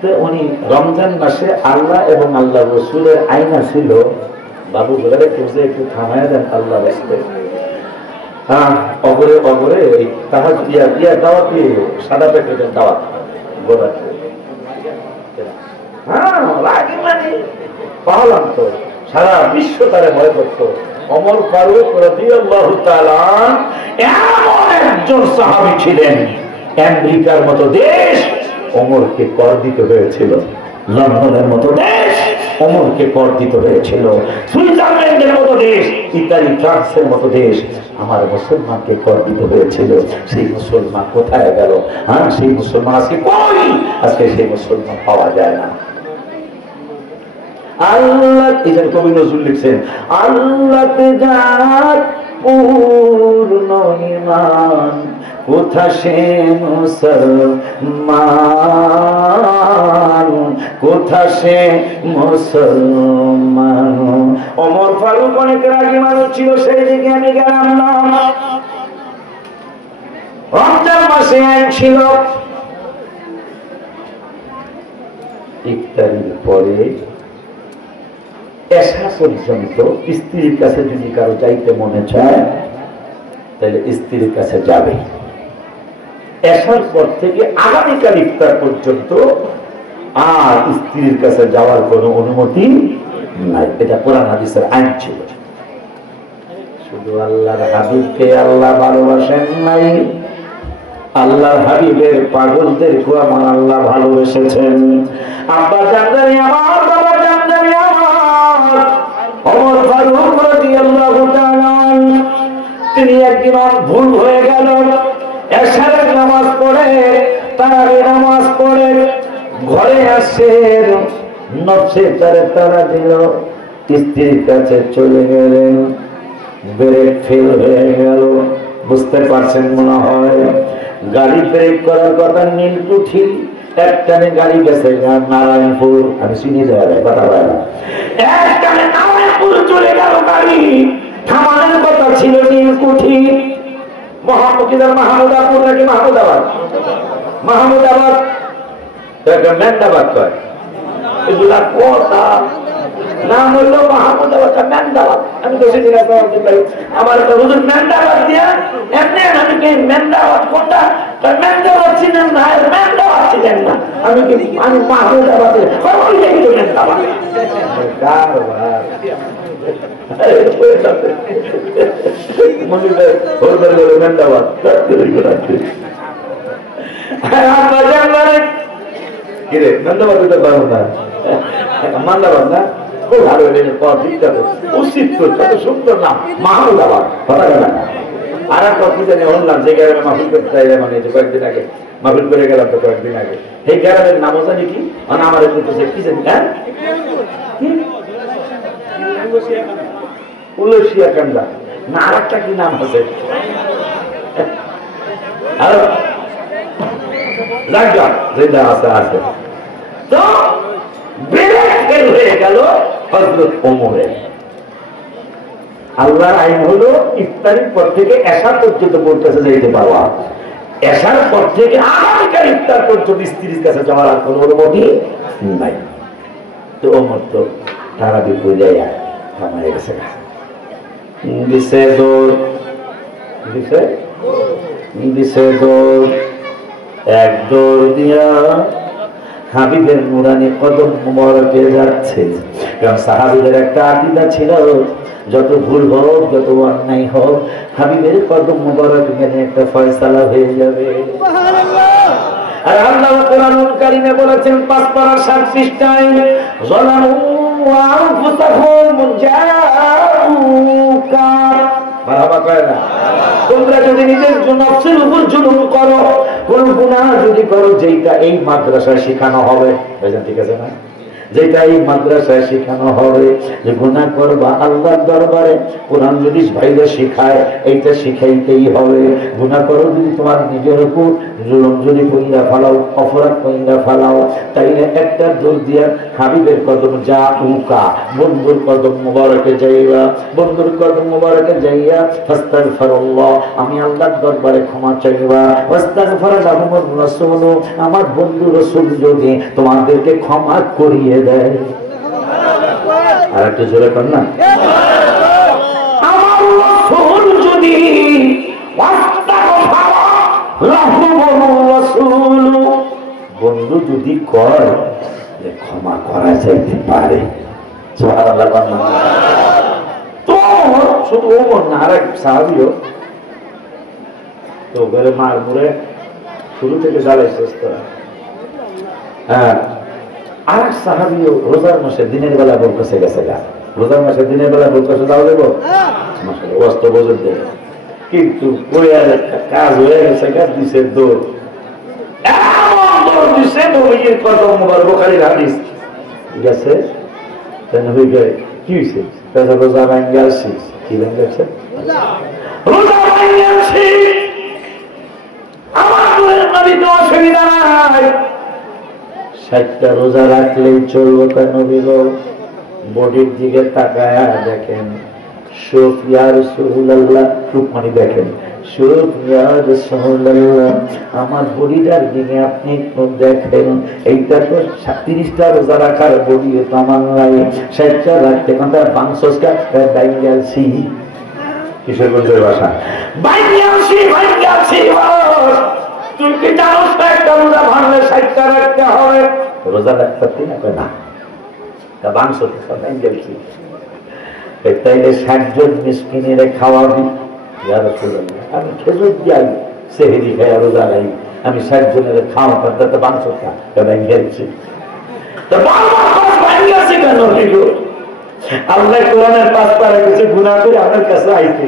তো উনি রমজান মাসে আল্লাহ এবং আল্লাহ রাসূলের আয়না ছিল। বাবু বলে খুঁজে একটু থামায় দেন আল্লাহ রাস্তে। অগরে তাহাজ দিয়া দাওয়াত দিয়ে সাদা প্যাকেটের দাওয়াত গোড়া পাহলাম তো সারা বিশ্ব তারে ভয় করত। ওমর ফারুক রাদিয়াল্লাহু তাআলা এমন একজন সাহাবী ছিলেন, আমেরিকার মতো দেশ ওমরকে কর দিতে হয়েছিল, লন্ডনের মতো দেশ ওমরকে কর দিতে হয়েছিল, সুইজারল্যান্ডের মতো দেশ, ইতালি, ফ্রান্সের মতো দেশ আমার মুসলমানকে কর দিতে হয়েছিল। সেই মুসলমান কোথায় গেল? সেই মুসলমান আজকে কই? আজকে সেই মুসলমান পাওয়া যায় না। আল্লাহ, এই যে কবি নজরুল লিখছেন, আল্লাহতে যার পূর্ণ ঈমান, কোথা সে মুসলমান, কোথা সে মুসলমান। ওমর ফারুক অনেক রাগী মানুষ ছিল, সেই দিকে আমি গেলাম না। রমজান মাসে আইন ছিল, ইফতারির পরে এশা পর্যন্ত স্ত্রীর কাছে যদি কারো যাইতে মনে চায় তাহলে স্ত্রীর কাছে যাবে। এশার পর থেকে আগামীকাল ইফতার পর্যন্ত আর স্ত্রীর কাছে যাওয়ার কোনো অনুমতি নাই। এটা কোরআন হাদিসের আইন ছিল। শুধু আল্লাহর হাবিবকে আল্লাহ ভালোবাসেন নাই, আল্লাহর হাবিবের পাগলদেরকে আমার আল্লাহ ভালোবেসেছেন। আব্বা জানদানি আমার, বাবা জানদানি আমার, ওমর ফারুক রাদিয়াল্লাহু তাআলা তিনি একদিন ভুল হয়ে গেল, এশারের নামাজ পড়ে, তারাবির নামাজ পড়ে ঘরে আসেন, নফসে তারা দিল, স্ত্রীর কাছে চলে গেলেন, ব্রেক ফেল হয়ে গেল। বুঝতে পারছেন মনে হয়, গাড়ি ব্রেক করার কথা নীলকুঠি, একটানে গাড়ি গেছে নারায়ণপুর, আমি চিনি যাই কথা বলে না, একটানে নারায়ণপুর চলে গেল গাড়ি, থামানোর কথা ছিল নীলকুঠি। মাহমুদাপুর নাকি মাহমুদাবাদ, মাহমুদাবাদ মেন্দাবাদ কয়, এগুলা কথা নাম হইল মাহমুদাবাদ মেন্দাবাদ। আমি তো সেদিন আমার হুজুর মেন্দাবাদ দিয়া এমনি, আমি কি মেন্দাবাদ কোনটা, মেন্দাবাদ ছিলেন না, মেন্দাবাদ ছিলেন না, আমি কি আমি মাহমুদাবাদের মেন্দাবাদ। কিরে মেন্দাবাদ মান্দাবাদ না, উচিত সুন্দর নাম মাহমুদাবাদ। আর একটা কি জানি শুনলাম, যে গ্রামে মাহফিল করতে চাইলে, মানে কয়েকদিন আগে মাহফিল করে গেলাম তো কয়েকদিন আগে, সেই গ্রামের নামও জানি কি, মানে আমার কি জানি, হ্যাঁ উলসিয়া কান্দা না, আর একটা কি নাম আছে, আর আছে। তো হয়ে গেল হযরত ওমরের। আল্লাহর আইন হলো ইফতারির পর থেকে এশা পর্যন্ত বলতেছে যাইতে পারবা, এশার পর থেকে আগামীকাল ইফতার পর্যন্ত স্ত্রীর কাছে যাওয়ার আর কোনো অনুমতি নাই। তো ওমর তো তারাবি বুঝাইয়া থামাই গেছে, দিছে দৌড়, দিছে দৌড়, এক দৌড় দিয়া হাবিবের নুরানি কদম মুবারকে যাচ্ছে। কারণ সাহাবীদের একটা আকীদা ছিল, যত ভুল হোক, যত অন্যায় হোক, হাবিবের কদম মুবারক মেনে একটা ফয়সালা হয়ে যাবে। আর আল্লাহ কোরআনুল কারীমে বলেছেন ৫ পারা ৭ পৃষ্ঠায়, যালামু আনফুসাহুম জাউকা, বাবা কয় না, তোমরা যদি নিজের নফসের উপর জুলুম করো, কোন গুনাহ যদি করো যেটা এই মাদ্রাসায় শেখানো হবে, ঠিক আছে না, যেটা এই মাদ্রাসায় শেখানো হবে যে গুনাহ করবা আল্লাহর দরবারে, কোরআন যদি ভাইরা শেখায় এইটা শিখাইতেই হবে। গুনাহ করো যদি তোমার নিজের উপর জুলুম যদি কইরা ফেলাও, অপরাধ কইরা ফেলাও, তাইলে একটা দৌড় দিয়া হাবিবের কদম যা উকা, বন্ধুর কদম মুবারকে যাইবা, বন্ধুর কদম মুবারকে যাইয়া আস্তাগফিরুল্লাহ, আমি আল্লাহর দরবারে ক্ষমা চাইবা, আস্তাগফির লাহুমুর রাসূল, আমার বন্ধু রাসূল যদি তোমাদেরকে ক্ষমা করিয়ে দেয়। আর একটু জোরে কর না, আমার রাসূল যদি বন্ধু যদি কয় ক্ষমা করা যাইতে পারে, তো শুধু ওমর না, আর এক সাহাবীও তো ঘরে মার মুড়ে শুরু থেকে জ্বালাইছে। হ্যাঁ, আর এক সাহাবীও রোজার মাসে দিনের বেলা বলতেছে গেছে গা, রোজার মাসে দিনের বেলা বলতেছে যাও দেবো অস্ত্র বোঝেন দেবো, কিন্তু কাজ হয়ে গেছে, কাজ দিছে দৌড়, এমন দৌড় দিছে নবীর কদম মুবারক, বুখারীর হাদিস গেছে, কি হয়েছে? রোজা ভাঙ্গে আসছি। কি ভাঙ্গে আছে? রোজা ভাঙ্গে আসছি। আমার নবী তো অসুবিধা নাই, 60টা রোজা রাখলেই চলবো। তার নবী বডির দিকে তাকায় দেখেন, শুফ ইয়া রাসূলুল্লাহ, রূপমানি দেখেন, শুফ ইয়া রাসূলুল্লাহ, আমার বডিটার দিকে আপনি একটু দেখেন। এইটা তো 30টা রোজা রাখার বডি, তো আমার নাই 60টা রাখতে কোনটা বাংসসকা বাইয়ালসি। কিশোরগঞ্জের ভাষা, বাইয়ালসি বাইয়ালসি। তুই কি জানোস না একটা রোজা ভাঙলে 60টা রাখতে হয়? রোজা রাখতে পারতি না? না, তা বাংসসকা বাইয়ালসি। তাইলে 60 জন মিসকিনের খাওয়াবি? আমি খেজুর যাই, সেহেরি খাই, রোজা নাই, আমি 60 জনের খাওয়াবো, তো মাংস খেয়েছি। আল্লাহ কোরআনের 5 পারা কিছু গুনাহ করে আপনার কাছে আইছে,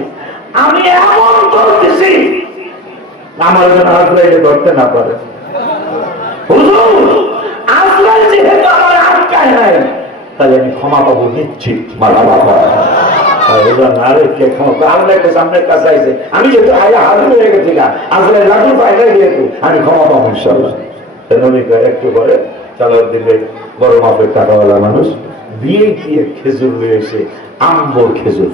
আমি এমন করতেছি আমার জন্য আজরাইল ধরতে না পারে। হুজুর, আজরাইল যেহেতু আমার আটকায় নাই, তাহলে আমি ক্ষমা পাবো নিশ্চিত। আমি যেহেতু আয়া হাজির হয়ে গেছি, আজরাইল লাঠি পাইলে যেহেতু আমি ক্ষমা পাবো ইনশাআল্লাহ। একটু পরে চালার দিলে বড় মাপের টাকাওয়ালা মানুষ বিয়ে দিয়ে খেজুর নিয়ে এসে, আম্বর খেজুর,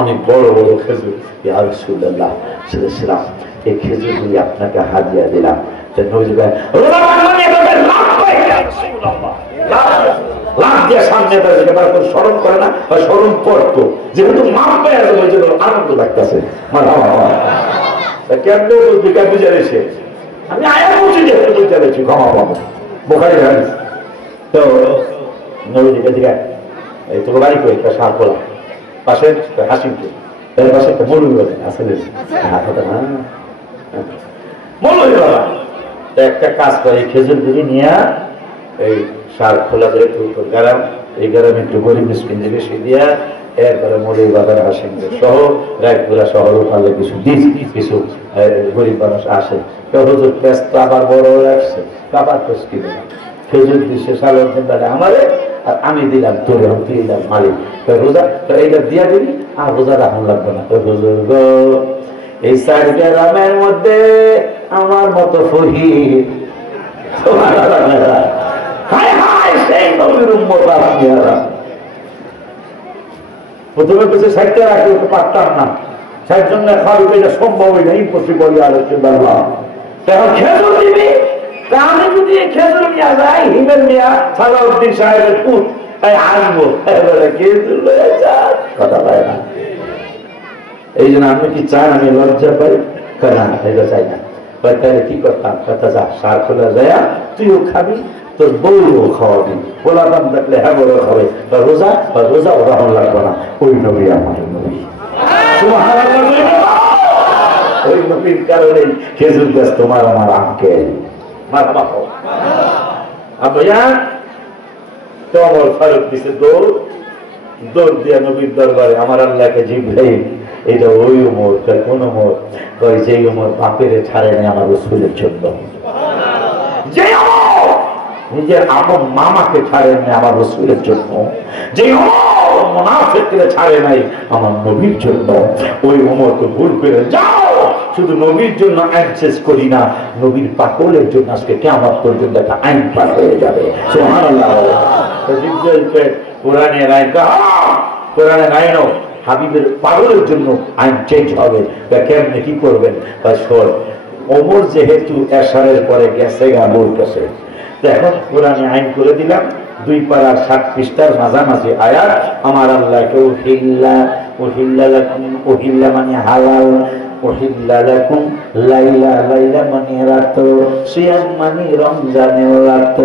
অনেক বড় বড় খেজুর, ইয়া রাসূলুল্লাহ সাল্লাল্লাহু, এই খেজুরগুলি আপনাকে হাদিয়া দিলাম। স্মরণ করে না, স্মরণ করতো, যেহেতু মাপ পেয়ে আসবে ওই জন্য আনন্দ লাগতেছে। কেমন বুঝে এসে আমি আয়া বলছি, যেহেতু বুঝতে পেরেছি ক্ষমা পাবো। বোখারি হাদিস। তো নবীজিকে দিকে এই তোর বাড়ি করে একটা সার খোলা পাশে হাসিমপুর, এর পাশে একটা মৌলভী বাজার আসলে মৌলভী বাবা একটা কাজ করে, খেজুর গুলি নিয়ে এই সার খোলা করে গ্রাম, এই গ্রামে একটু গরিব মিসকিন বেশি দিয়া, এরপরে মৌলভী বাজার হাসিমপুর সহ রায়পুরা শহর পালে কিছু দিস, কিছু গরিব মানুষ আসে। কেউ হুজুর পেঁচ তো আবার বড় রাখছে, কাবার পেঁচ কিনে খেজুর দিচ্ছে সালের দিন আমারে, আর আমি দিলাম তোর, তুই দিলাম মালিক, রোজা তো এইটা দিয়া দিবি, আর রোজা রাখুন লাগবে না। হুজুর গো, এই 4 গ্রামের মধ্যে আমার মতো ফকির, প্রথমে কিছু 60টা রাখি পারতাম না, 60 জন খাওয়াবি, এটা সম্ভবই না, ইম্পসিবল। এখন খেজুর দিবি, আমি যদি খেজুর নিয়ে যাই, হিমেল মিয়া সালাউদ্দিন সাহেবের পুত, তাই আসবো, খেজুর কথা পায় না। এই জন্য আপনি কি চান আমি লজ্জা পাই? না, এটা চাই না। তাহলে কি করতাম? কথা যা, সার খোলা যায়, তুইও খাবি, তোর বউও খাওয়াবি, পোলাপান থাকলে হ্যাঁ বড় খাবে, বা রোজা ওরা লাগবে না। ওই নবী আমার নবী, ওই নবীর কারণে খেজুর গাছ তোমার আমার আঙ্কেল। ফারুক দিছে দৌড় দিয়া নবীর দরবারে, আমার আল্লাহকে জিবরাইল, এটা ওই উমর, কোন উমর? যে উমর বাপের ছাড়ে নেই আমার রাসূলের জন্য, যে নিজের আপন মামাকে ছাড়ে নাই আমার রাসূলের জন্য, যে মুনাফিককে ছাড়ে নাই আমার নবীর জন্য, ওই উমর তো ভুল করে যাও, শুধু নবীর জন্য অ্যাডজাস্ট করি না, নবীর পাগলের জন্য আজকে কিয়ামত পর্যন্ত একটা আইন পাস হয়ে যাবে। সুবহানাল্লাহ। কোরআনের আইন, কোরআনের আইনও হাবিবের পাগলের জন্য আইন চেঞ্জ হবে। কেমনে কি করবেন? শোন, ওমর যেহেতু এশারের পরে গেছে গাবুর কাছে, এখন কোরআনে আইন করে দিলাম 2 পারার 7 পৃষ্ঠার মাঝামাঝি আয়াত, আমার আল্লাহকে ওহিল্লা মানে হালাল, ওহিল্লা লাকুম লাইলা, লাইলা মানে রাত, সিয়াম মানে রমজানের রাত।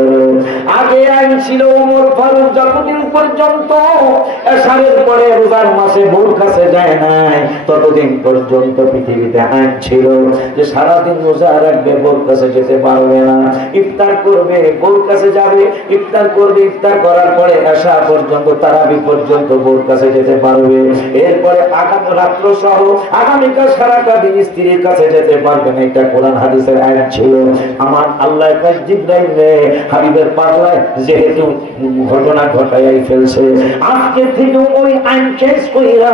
আগে আইন ছিল ওমর ফারুক যতদিন পর্যন্ত এশারের পরে রোজার মাসে ভোর কাছে যায় নাই, ততদিন পর্যন্ত পৃথিবীতে আইন ছিল যে সারাদিন রোজা রাখবে, ভোর কাছে যেতে পারবে না, ইফতার করবে, ভোর কাছে যাবে, ইফতার করবে, ইফতার করার পরে এশা পর্যন্ত, তারাবি পর্যন্ত ভোর কাছে যেতে পারবে। এরপরে আগামী রাত্র সহ আগামীকাল সারা একটা দিন স্ত্রীর কাছে যেতে পারবে না, এটা কোরআন হাদিসের আইন ছিল। আমার আল্লাহ জিবরাইল রে হাবিবের পাগলায় যেহেতু ঘটনা ঘটাই ফেলছে, আজকে থেকে ওই আইন চেঞ্জ কইরা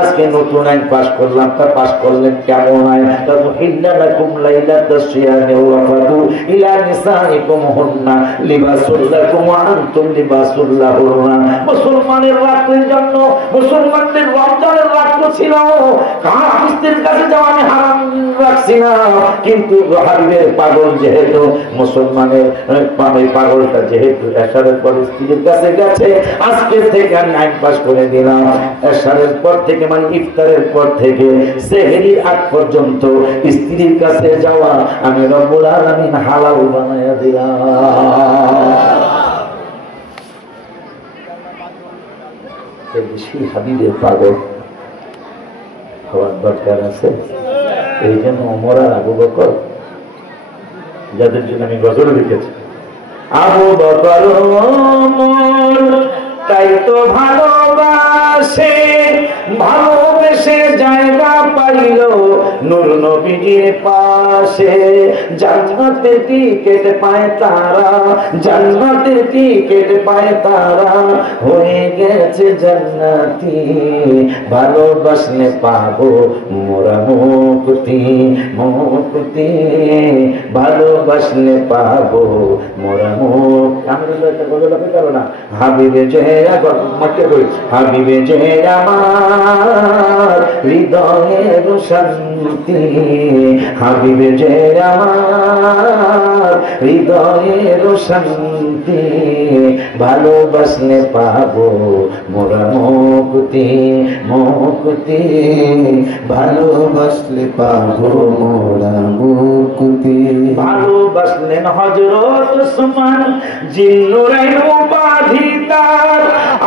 আজকে নতুন আইন পাস করলাম। তা পাস করলেন কেমন আইন? ইল্লা লাকুম লাইলাতাস সিয়ামি ওয়া ফাদু ইলা নিসাইকুম হুন্না লিবাসুল লাকুম ওয়া আনতুম লিবাসুল লাহুন্না। মুসলমানের রাতের জন্য, মুসলমানদের রমজানের রাত ছিল, কার স্ত্রীর কাছে যাওয়া আমি হারাম রাখছি না, কিন্তু হাবিবের পাগল যেহেতু, মুসলমানের পাগলটা যেহেতু এশারের পর স্ত্রীর কাছে গেছে, আজকে থেকে আমি আইন পাস করে দিলাম, এশারের পর থেকে মানে ইফতারের পর থেকে সেহরির আগ পর্যন্ত স্ত্রীর কাছে যাওয়া আমি রব্বুল আলামিন হালাল বানায়া দিলাম। বেশি হাবিবের পাগল হওয়ার দরকার আছে। এই জন্য ওমর আর আবু বকর, যাদের জন্য আমি গজল লিখেছি, আবু বকর ওমর তাই তো ভালোবাসে, ভালোবেসে জায়গা পাইল নূর নবীর পাশে। জান্নাতের টিকেট পায় তারা, জান্নাতের টিকেট পায় তারা, হয়ে গেছে জান্নাতি, ভালোবাসলে পাবো মোরা মুক্তি, মুক্তি, ভালোবাসলে পাবো মোরা মুক্তি। আমি একটা গজল আপনি পারো না, হাবিবে যে হাবিবে যে আমার হৃদয়ের শান্তি, হাবিবে যে আমার হৃদয়ের শান্তি, ভালোবাসলে পাবো মোরা মুক্তি, মুক্তি, ভালোবাসলে পাবো মোরা মুক্তি। ভালোবাসলেন হযরত ওসমান জিন্নুরাইন উপাধি তার,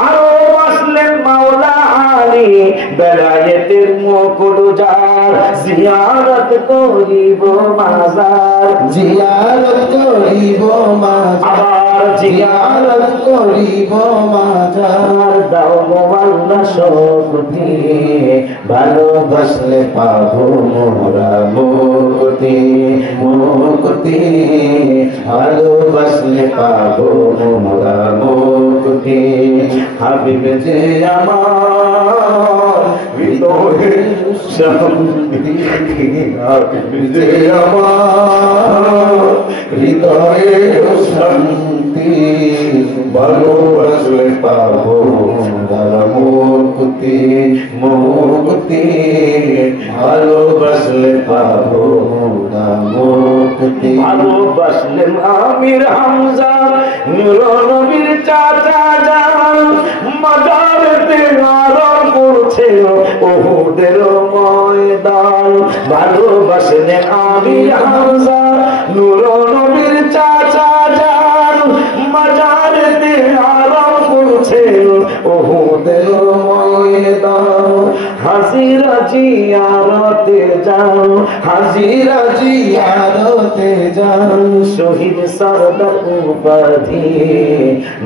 আরো বাসলেন মাওলা আলী বেলায়েতের মুকুট যার, জিয়ারত করিব মাজার, জিয়ারত করিব মাজার, জিয়ারত করিব মাজার, দাও গো আল্লাহ শক্তি, ভালোবাসলে পাবো মোরা মুক্তি, মুক্তি, ভালোবাসলে পাবো মোরা মুক্তি। হাবিবে যে আমার হৃদয়ের শান্তি, হাবিবে যে আমার হৃদয়ের শান্তি, ভালোবাসলে পাবো মোরা মুক্তি, মুক্তি, ভালোবাসলে পাবো মোরা মুক্তি। ভালোবাসলেন আমির হামজা নূর নবীর চাচা যান, মাজারেতে আরাম করছে উহুদের ময়দান। ভালোবাসলেন আমির হামজা নূর নবীর চাচা যান, মাজারেতে আরাম করছে উহুদের ময়দান। হাজিরা জিয়ারতে যাও, হাজিরা জিয়ারতে যাও, শহীদ সরদার উপাধি,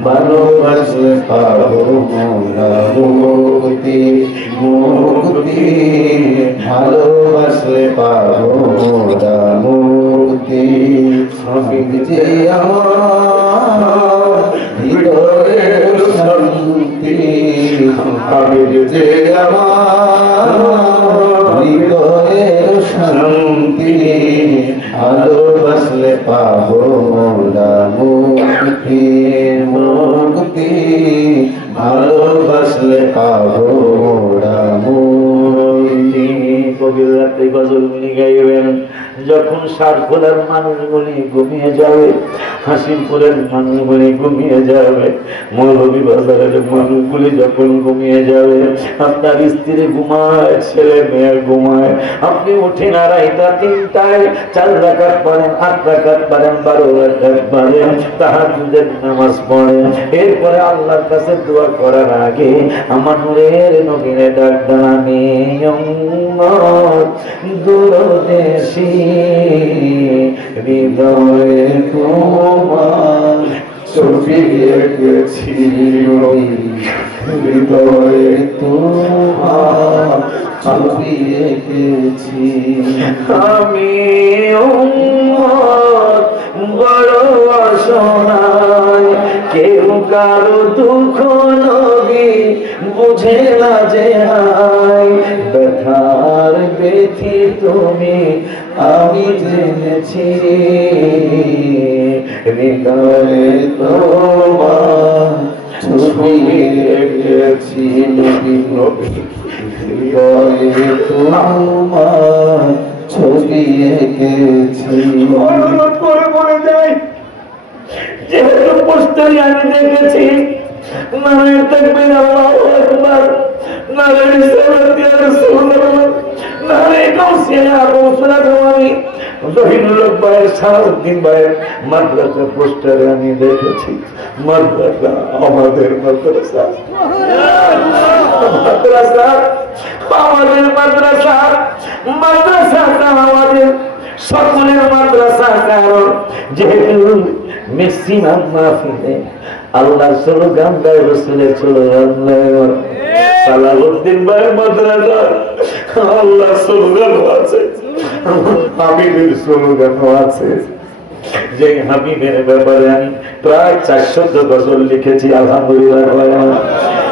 ভালোবাসলে পাবো মোরা মুক্তি, মুক্তি, ভালোবাসলে পাবো মোরা মুক্তি। হাবিব যে আমার হৃদয়ের শান্তি, হাবিব যে আমার হৃদয়ের শান্তি, ভালোবাসলে পাবো মোরা মুক্তি, মুক্তি, ভালোবাসলে পাবো মোরা মুক্তি। কবির রাতে গজল গুলি গাইবেন, যখন সারখোলার মানুষগুলি ঘুমিয়ে যাবে, হাসিমপুরের মানুষগুলি ঘুমিয়ে যাবে, মৌলভী বাজারের মানুষগুলি যখন ঘুমিয়ে যাবে, আপনার স্ত্রী ঘুমায়, ছেলে মেয়ে ঘুমায়, আপনি উঠে না রাইতা 3টায় 4 রাকাত পড়েন, 8 রাকাত পড়েন, 12 রাকাত পড়েন, তাহাজ্জুদের নামাজ পড়েন। এরপরে আল্লাহর কাছে দোয়া করার আগে আমার নূরের নবীরে ডাক দেন, আমি দূরদেশী হৃদয়ে তোমার ছবি এঁকেছি, হৃদয়ে তোমার ছবি এঁকেছি। আমি উম্মত বড় অসহায়, কেউ কারো দুঃখ নবী বুঝে না যে হায়। ব্যথার ব্যথি তুমি আমি জেনেছি, হৃদয়ে তোমার ছবি এঁকেছি। হৃদয়ে তোমার ছবি এঁকেছি। অনুরোধ করে বলে দেয়, যেহেতু পোস্টারে আমি দেখেছি নারায়ণ তাকবীর আল্লাহু আকবার, নারায়ণ সালাত ইয়া রাসূলুল্লাহ, নারায়ণ কাউসিয়া ইয়া রাসূলুল্লাহ। আমি জহিরুল হক ভাইয়ের, সালাউদ্দিন ভাইয়ের মাদ্রাসা পোস্টারে আমি দেখেছি। মাদ্রাসা আমাদের মাদ্রাসা, মাদ্রাসা আমাদের মাদ্রাসা, মাদ্রাসাটা আমাদের সকলের মাদ্রাসা। কারণ যেহেতু ম্যাক্সিমাম মাহফিলে আল্লাহ স্লোগান দেয়, রসুলের স্লোগান দেয়। সালাউদ্দিন ভাইয়ের মাদ্রাসা আল্লাহ স্লোগানও আছে, হাবিবের স্লোগানও আছে। যে হাবিবের ব্যাপারে আমি প্রায় 400 গজল লিখেছি। আলহামদুলিল্লাহ,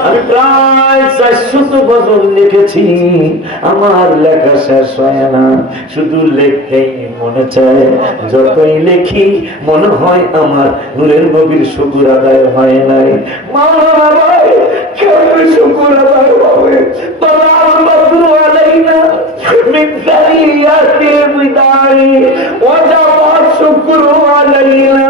আমি প্রায় 400 গজল লিখেছি। আমার লেখা শেষ হয় না, শুধু লেখেই মনে চায়। যতই লেখি মনে হয় আমার নূরের নবীর শুকর আদায় হয় নাই। মাওলানা ভাই কেমন শুকর আদায় হবে? তবে আলবাদু আলাইনা মিন তাহিয়াতিল বিদাই ওয়াজাবাত শুকরু আলাইনা।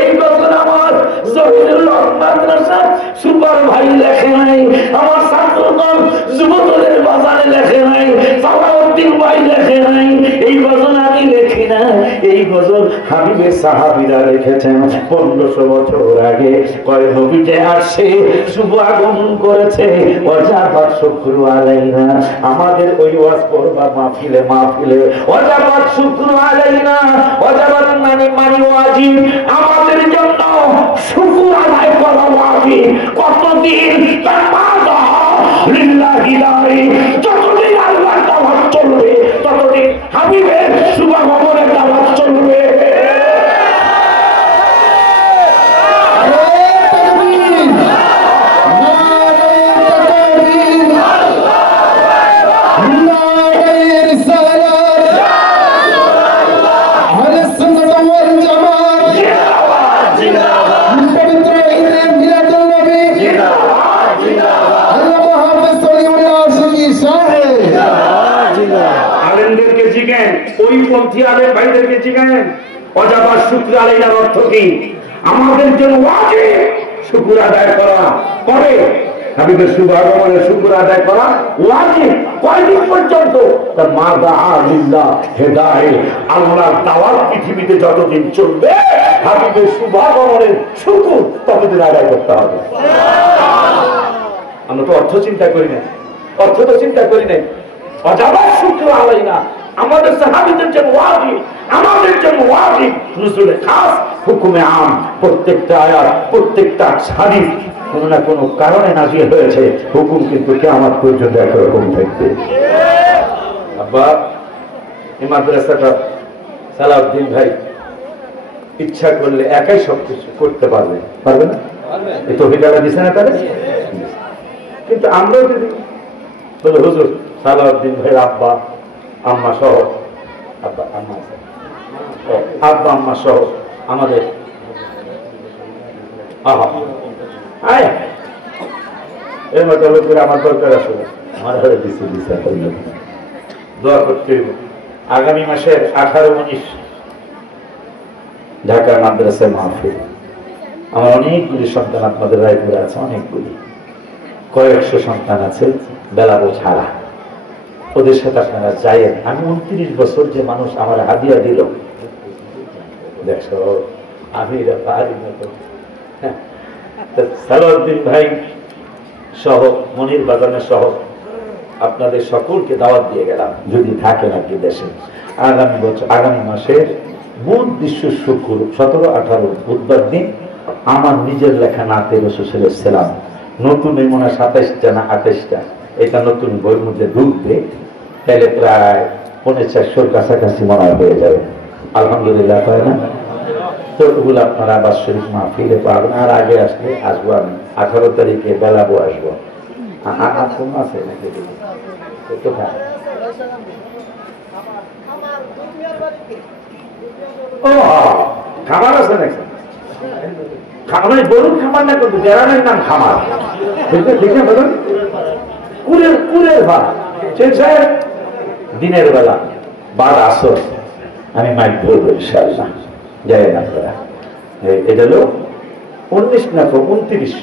এই কথা আমার জহিরুল হক মাদ্রাসা সুপার ভাই লেখে নাই, আমার ছাত্রগণ যুবদলের বাজারে লেখে নাই, সালাউদ্দিন ভাই লেখে নাই। এই গজল আমি লেখি না, এই গজল হাবিবের সাহাবীরা লিখেছেন। 1500 বছর আগে কয় নবীতে আসছে, শুভ আগমন করেছে, ওয়াজাবাত শুকরু আলাইনা। আমাদের ওই ওয়াজ করবা মাহফিলে মাহফিলে ওয়াজাবাত শুকরু আলাইনা। ওয়াজাবাত মানে ওয়াজিব, আমাদের জন্য শুকর আদায় করা ওয়াজিব। কতদিন? তামাদা লিল্লাহি দাই, যতদিন আল্লাহর দাওয়াত চলবে ততদিন হাবিবের শুভ আগমনের দাওয়াত চলবে। ওই পন্থী আলেম ভাইদেরকে জিজ্ঞেস, ওয়াজাবাত শুকর আলাইনার অর্থ কি? আমাদের জন্য ওয়াজিব শুকর আদায় করা। কবে? হাবিবের শুভ আগমনের শুকর আদায় করা ওয়াজিব। কয়দিন পর্যন্ত? তার মাদা আলিল্লাহ হেদায়ে, আল্লাহর দাওয়াত পৃথিবীতে যতদিন চলবে হাবিবের শুভ আগমনের শুকর ততদিন আদায় করতে হবে। আমরা তো অর্থ চিন্তা করি না, অর্থ তো চিন্তা করি নাই। ওয়াজাবাত শুকর আলাইনা আমাদের সাহাবীদের জন্য ওয়াজিব, আমাদের জন্য ওয়াজিব। নুজুলে খাস, হুকুমে আম। প্রত্যেকটা আয়াত, প্রত্যেকটা হাদিস কোনো না কোনো কারণে নাযিল হয়েছে। হুকুম কিন্তু কিয়ামত পর্যন্ত একরকম থাকবে। আব্বা এই মাদ্রাসাটা সালাউদ্দিন ভাই ইচ্ছা করলে একাই সবকিছু করতে পারবে, পারবে না? এই তৌফিকটা দিছে না তাহলে? কিন্তু আমরাও যদি বলে হুজুর সালাউদ্দিন ভাই আব্বা আম্মা সহ, আব্বা আম্মা সহ আমাদের এর মতো লোকের আমার দরকার আছে, আমার ঘরে দিচ্ছে দোয়া করতে হইব। আগামী মাসের 18-19 ঢাকা মাদ্রাসায় মাহফিল। আমার অনেকগুলি সন্তান আপনাদের রায়পুরে আছে, অনেকগুলি, কয়েকশো সন্তান আছে বেলাবো ছাড়া। ওদের সাথে আপনারা যাইয়েন। আমি 29 বছর যে মানুষ আমার হাদিয়া দিল, দেখো আমি পারি না। তো সালাউদ্দিন ভাই সহ, মনির বাগানের সহ আপনাদের সকলকে দাওয়াত দিয়ে গেলাম, যদি থাকেন আপনি দেশে। আগামী বছর আগামী মাসের বুধ বিশ্ব শুক্র 17-18 বুধবার দিন আমার নিজের লেখা নাতে রাসূল সাল্লাল্লাহু আলাইহি ওয়াসাল্লাম, নতুন মনে হয় 27টা না 28টা এটা নতুন বইয়ের মধ্যে ঢুকবে, তাহলে প্রায় 450 কাছাকাছি মনে হয়ে যাবে। আলহামদুলিল্লাহ, তাই না? তো ওগুলো আপনারা বাৎসরিক মাহফিলে পাবেন। আর আগে আসলে আসবো আমি 18 তারিখে বেলাবো আসবো। আছে নাকি? কোথায়? ও খামার আছে নাকি? খামার বলুন, খামার না কিন্তু গ্রামের নাম খামার। ঠিক আছে বলুন, কুরের ভাত দিনের বেলা বাদ আসর আমি মাইক ধরবো ইনশাআল্লাহ। যাই না আপনারা, এটা হলো 19 না 29,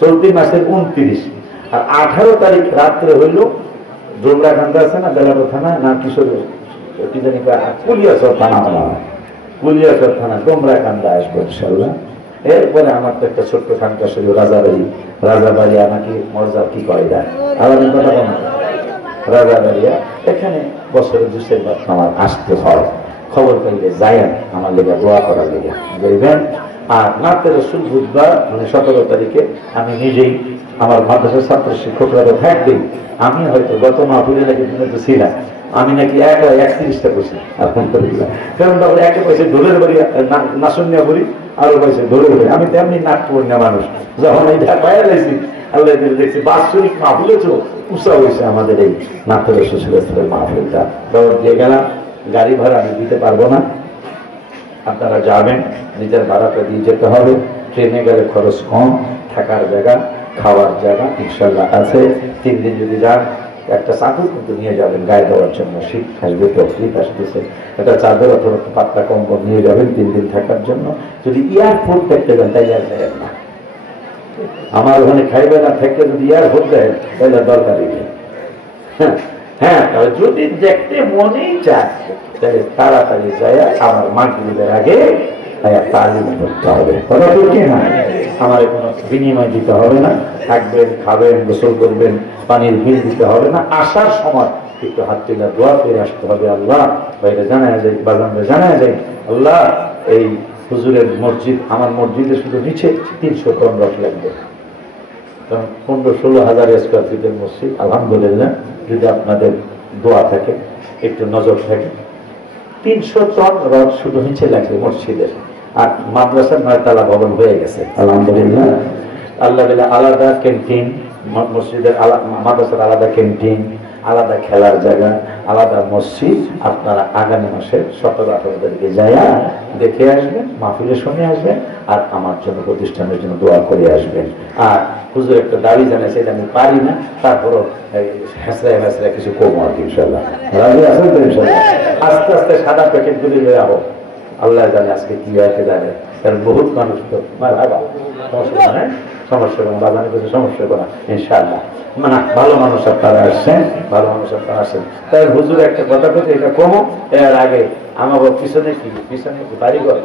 চলতি মাসের 29 আর 18 তারিখ রাত্রে হইল ডোমরাকান্দা আছে না, বেলাবো থানা না কিশোর কি জানি কুলিয়াচর থানা, কুলিয়াচর থানা ডোমরাকান্দা আসবো ইনশাআল্লাহ। এরপরে আমার তো একটা ছোট্ট খানকা শরীর রাজাবাড়ি আমাকে মজা কি কয় যায় আলাদা কথা বল রাজাবাড়িয়া, এখানে বছরে 2 বার আমার আসতে হয়। খবর পেলে যায় আমার লেগে দোয়া করার লেগে যাইবেন। আর নাতে রসুল বুধবার মানে 17 তারিখে আমি নিজেই আমার মাদ্রাসার ছাত্র শিক্ষকরা থাকবেই, আমি হয়তো গত মাহফিলে নাকি তো ছিলাম, আমি নাকি 31টা করছি আলহামদুলিল্লাহ। কারণ তখন একে পয়সা ঢোলের বাড়ি নাচনিয়া বলি, আরো পয়সা ঢোলের বাড়ি। আমি তেমনি নাট্যপূর্ণ মানুষ, যখন এইটা পায়ে লাইছি আল্লাহ দেখছি বাৎসরিক মাহফিলে তো উৎসাহ হয়েছে আমাদের এই নাট্য রসুলের মাহফিলটা। খবর দিয়ে গেলাম, গাড়ি ভাড়া আমি দিতে পারবো না, আপনারা যাবেন, নিজের ভাড়াটা দিয়ে যেতে হবে। ট্রেনে গেলে খরচ কম, থাকার জায়গা খাওয়ার জায়গা ইনশাল্লাহ আছে। 3 দিন যদি যান একটা চাদর কিন্তু নিয়ে যাবেন গায়ে দেওয়ার জন্য, শীত আসবে তো, শীত আসতেছে, একটা চাদর অথবা পাতলা কম্বল নিয়ে যাবেন 3 দিন থাকার জন্য। যদি এয়ারপোর্ট দেখতে যান তাই আর দেয় না, আমার ওখানে খাইবে না থাকলে যদি এয়ারপোর্ট দেয় তাহলে দরকারই নেই। হ্যাঁ, যদি দেখতে মনেই চায় তাহলে তাড়াতাড়ি যায় আমার মাগরিবের আগে তালিম করতে হবে। কথা তো কি না, আমার কোনো বিনিময় দিতে হবে না, থাকবেন, খাবেন, গোসল করবেন, পানির বিল দিতে হবে না। আসার সময় একটু হাত তুলে দোয়া করে আসতে হবে, আল্লাহ বাইরে জানা যায়, বাজারে জানা যায়, আল্লাহ এই হুজুরের মসজিদ, আমার মসজিদে শুধু নিচে 300 টন রস লাগবে, কারণ 15-16 হাজার স্কোয়ার ফিটের মসজিদ। আলহামদুলিল্লাহ, যদি আপনাদের দোয়া থাকে, একটু নজর থাকে, 300 টন রড শুধু নিচে লাগবে মসজিদের। আর মাদ্রাসার 9 তলা ভবন হয়ে গেছে আলহামদুলিল্লাহ। আল্লাহ আলাদা ক্যান্টিন, মসজিদের মাদ্রাসার আলাদা ক্যান্টিন, আলাদা খেলার জায়গা, আলাদা মসজিদ। আপনারা আগামী মাসে 17-18 তারিখে যাইয়া দেখে আসবেন, মাহফিলে শুনে আসবেন, আর আমার জন্য প্রতিষ্ঠানের জন্য দোয়া করে আসবেন। আর হুজুর একটা দাবি জানাইছে, এটা আমি পারি না, তারপরও হেসরায় কিছু কমো আর কি ইনশাল্লাহ। রাজি আছেন তো ইনশাল্লাহ? আস্তে আস্তে সাদা প্যাকেট গুলি হয়ে যাবো, আল্লাহ জানে আজকে কি হয়েছে জানে। কারণ বহুত মানুষ তো সমস্যা কোনো বাজানে কিছু সমস্যা করা ইনশাআল্লাহ। মানে ভালো মানুষ আপনারা আসছেন, ভালো মানুষ আপনারা আসেন। তাই হুজুর একটা কথা বলছে, এটা কমো। এর আগে আমার পিছনে কি বাড়িঘর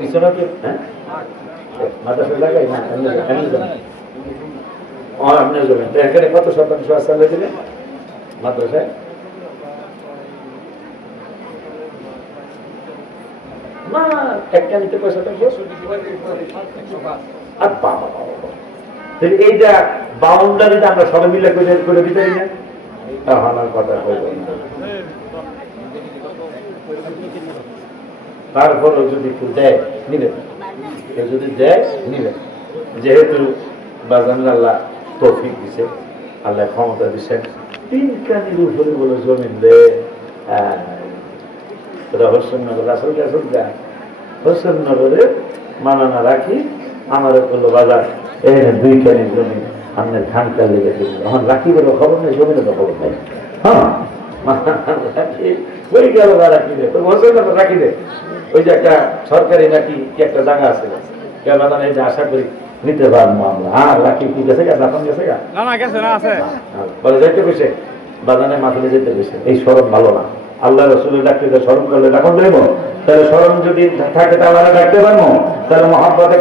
পিছনে কি মাদ্রাসা লাগাই না আপনি যাবেন। এখানে কত শতাংশ আসলে দিলেন মাদ্রাসায়? না, একটা নিতে পয়সা এইটা বাউন্ডারিটা আমরা সবাই মিলে করে দিতে পারি না, আমার কথা কইব না। তারপরও যদি একটু দেয় নিবেন, যদি দেয় নিবেন। যেহেতু বাজান আল্লাহ তৌফিক দিছে, আল্লাহ ক্ষমতা দিচ্ছেন, 3 কানির উপরে বলে জমিন দেয়। হোসেননগর আসল যায়, হোসেননগরে মানানা রাখি আমার করলো বাজার, এখানে 2 কানির জমি আপনার খানকা লেগে দিল। এখন রাখি বলে খবর নেই, জমিনে তো খবর নেই। হ্যাঁ, ওই গেল রাখি দে, হোসেননগর রাখি দে। ওই যে একটা সরকারি নাকি কি একটা জায়গা আছে, কেন এই যে আশা করি নিতে পারবো আমরা। হ্যাঁ, রাখি কি গেছে গা, দাফন গেছে গা, বলে যাইতে বসে বাজানে মাথায় যেতে বসে। এই স্মরণ ভালো না, আল্লাহ রসুলের ডাকতে স্মরণ করলে ডাকন দেব, তাহলে স্মরণ যদি থাকে তাহলে আমরা ডাকতে পারবো। তাহলে মহাব্বতে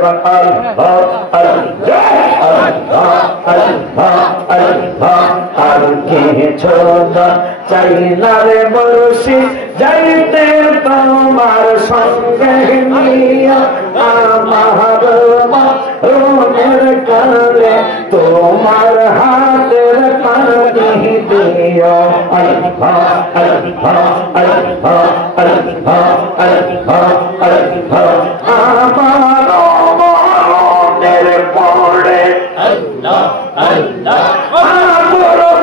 চাই না রে বলছি যাইতে তোমার সঙ্গে নিয়া আমার মনের কালে তোমার হাতের পানি দিও আল্লাহ আল্লাহ আল্লাহ আল্লাহ আল্লাহ আল্লাহ আমার মনের পড়ে আল্লাহ আল্লাহ আমার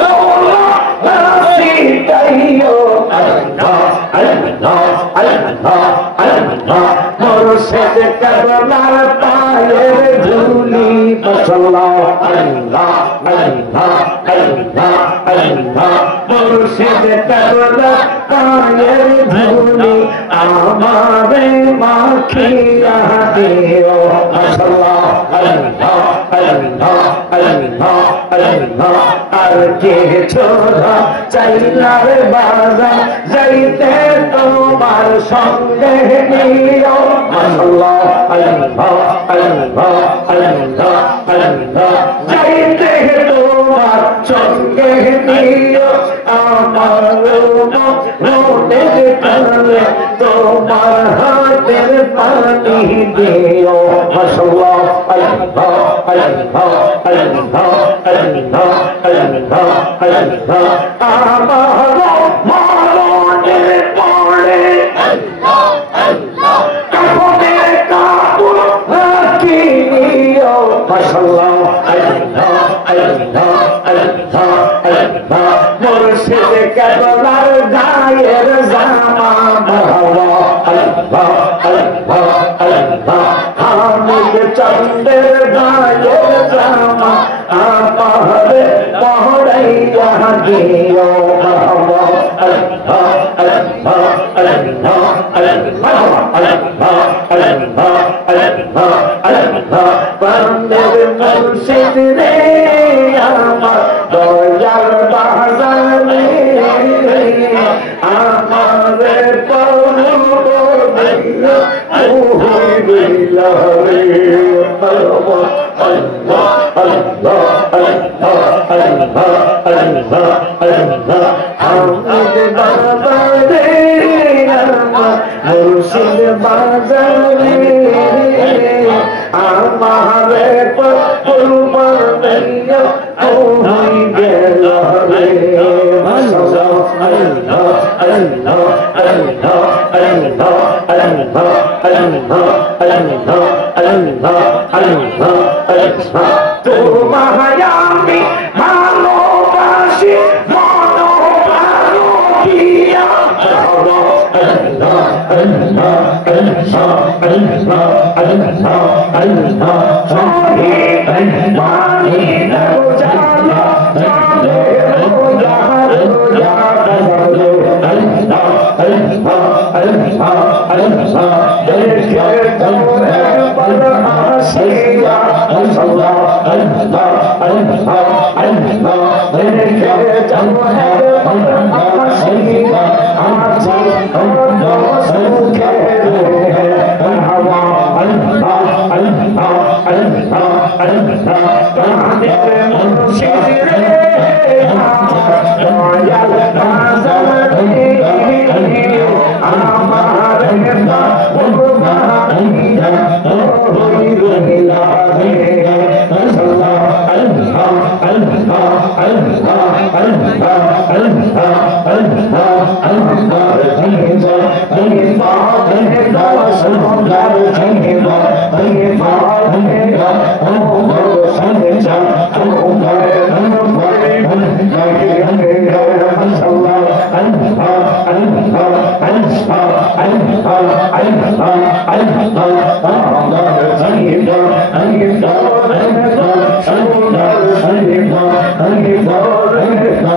দৌলা নাসিতাইও আল্লাহ আল্লাহ আল্লাহ আল্লাহ মুর্শিদ করলার পায়ের ধুলি বসল্লাহ আল্লাহ আল্লাহ আল্লাহ আল্লাহ মুর্শিদ করলার পায়ের ধুলি আমারে মাখিয়া দিও বসল্লাহ আল্লাহ আল্লাহ আল্লাহ আল্লাহ আর কে ছোড়া চাইলার বাজার যাইতে তোমার সঙ্গে নিও আল্লাহ আল্লাহ আল্লাহ আল্লাহ আল্লাহ যাইতে তোমার সঙ্গে নিও আমার মনের কানে তোমার হাতের পানি দিও আল্লাহ আল্লাহ আল্লাহ আল্লাহ আল্লাহ আল্লাহ আল্লাহ আমার মনের পড়ে আল্লাহ আল্লাহ কাপড়ে কাপড় রাখিও মাশাআল্লাহ আল্লাহ আল্লাহ আল্লাহ আল্লাহ মুর্শিদ কেবলার গায়ের জামা আল্লাহ আল্লাহ আল্লাহ আল্লাহ হামিদ চন্দ্রের গায়ের জামা আমারে পড়াইয়া দিও আল্লাহ আল্লাহ আল্লাহ আল্লাহ আল্লাহ আল্লাহ আল্লাহ আল্লাহ আল্লাহ বন্দের মুর্শিদ রে আমার দয়াল বাজারে আমারে পড়ো দিও ওই বিলারে আল্লাহ আল্লাহ আল্লাহ আল্লাহ আল্লাহ আল্লাহ আল্লাহ হামিদ বাজারে আমার মুর্শিদ বাজারে আমারে পড়ো দিও ওই বিলারে আল্লাহ আল্লাহ আল্লাহ আল্লাহ আল্লাহ আল্লাহ আল্লাহ আল্লাহ আল্লাহ আল্লাহ আল্লাহ তোমায় আমি ভালোবাসি মনোপ্রাণ দিয়া আল্লাহ আল্লাহ আল্লাহ আল্লাহ আল্লাহ আল্লাহ আল্লাহ শহীদ মানি জানা জানে রোজা রোজা বলো আল্লাহ আল্লাহ আল্লাহ আল্লাহ দেখে তোরে বলহাসিয়া আল্লাহ আল্লাহ আল্লাহ আল্লাহ দেখে তোরে বলহাসিয়া আমার আল্লাহ সুখে রে হাওয়া আল্লাহ আল্লাহ আল্লাহ আল্লাহ তাদের মুর্শিদ রে দয়াল বাজারে আমার বাবা ওই বিলারে আল্লাহ আল্লাহ আল্লাহ আল্লাহ আল্লাহ আল্লাহ আল্লাহ আল্লাহ জিবা জিবা জিবা সুন্দর জিবা জিবা জিবা ওমর সঞ্জা ওমর ওমর আল্লাহ আল্লাহ আল্লাহ আল্লাহ আল্লাহ আল্লাহ আল্লাহ আল্লাহ জিবা জিবা জিবা সুন্দর জিবা জিবা জিবা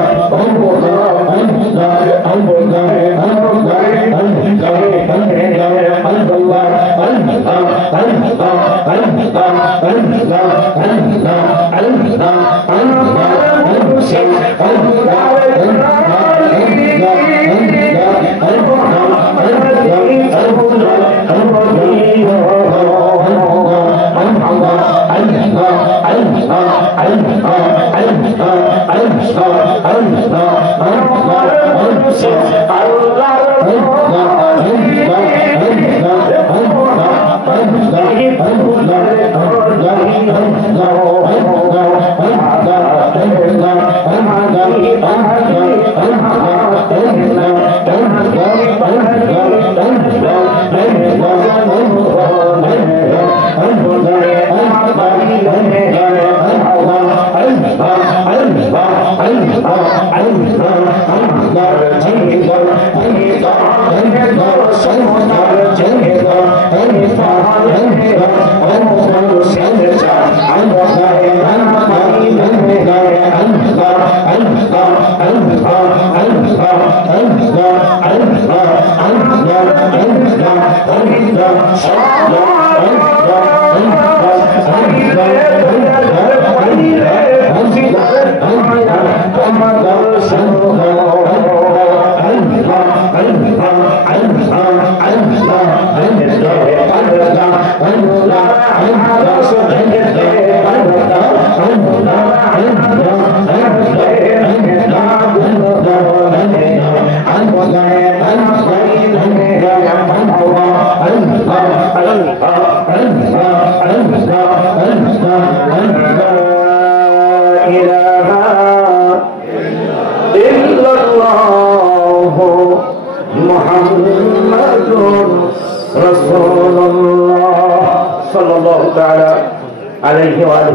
ওমর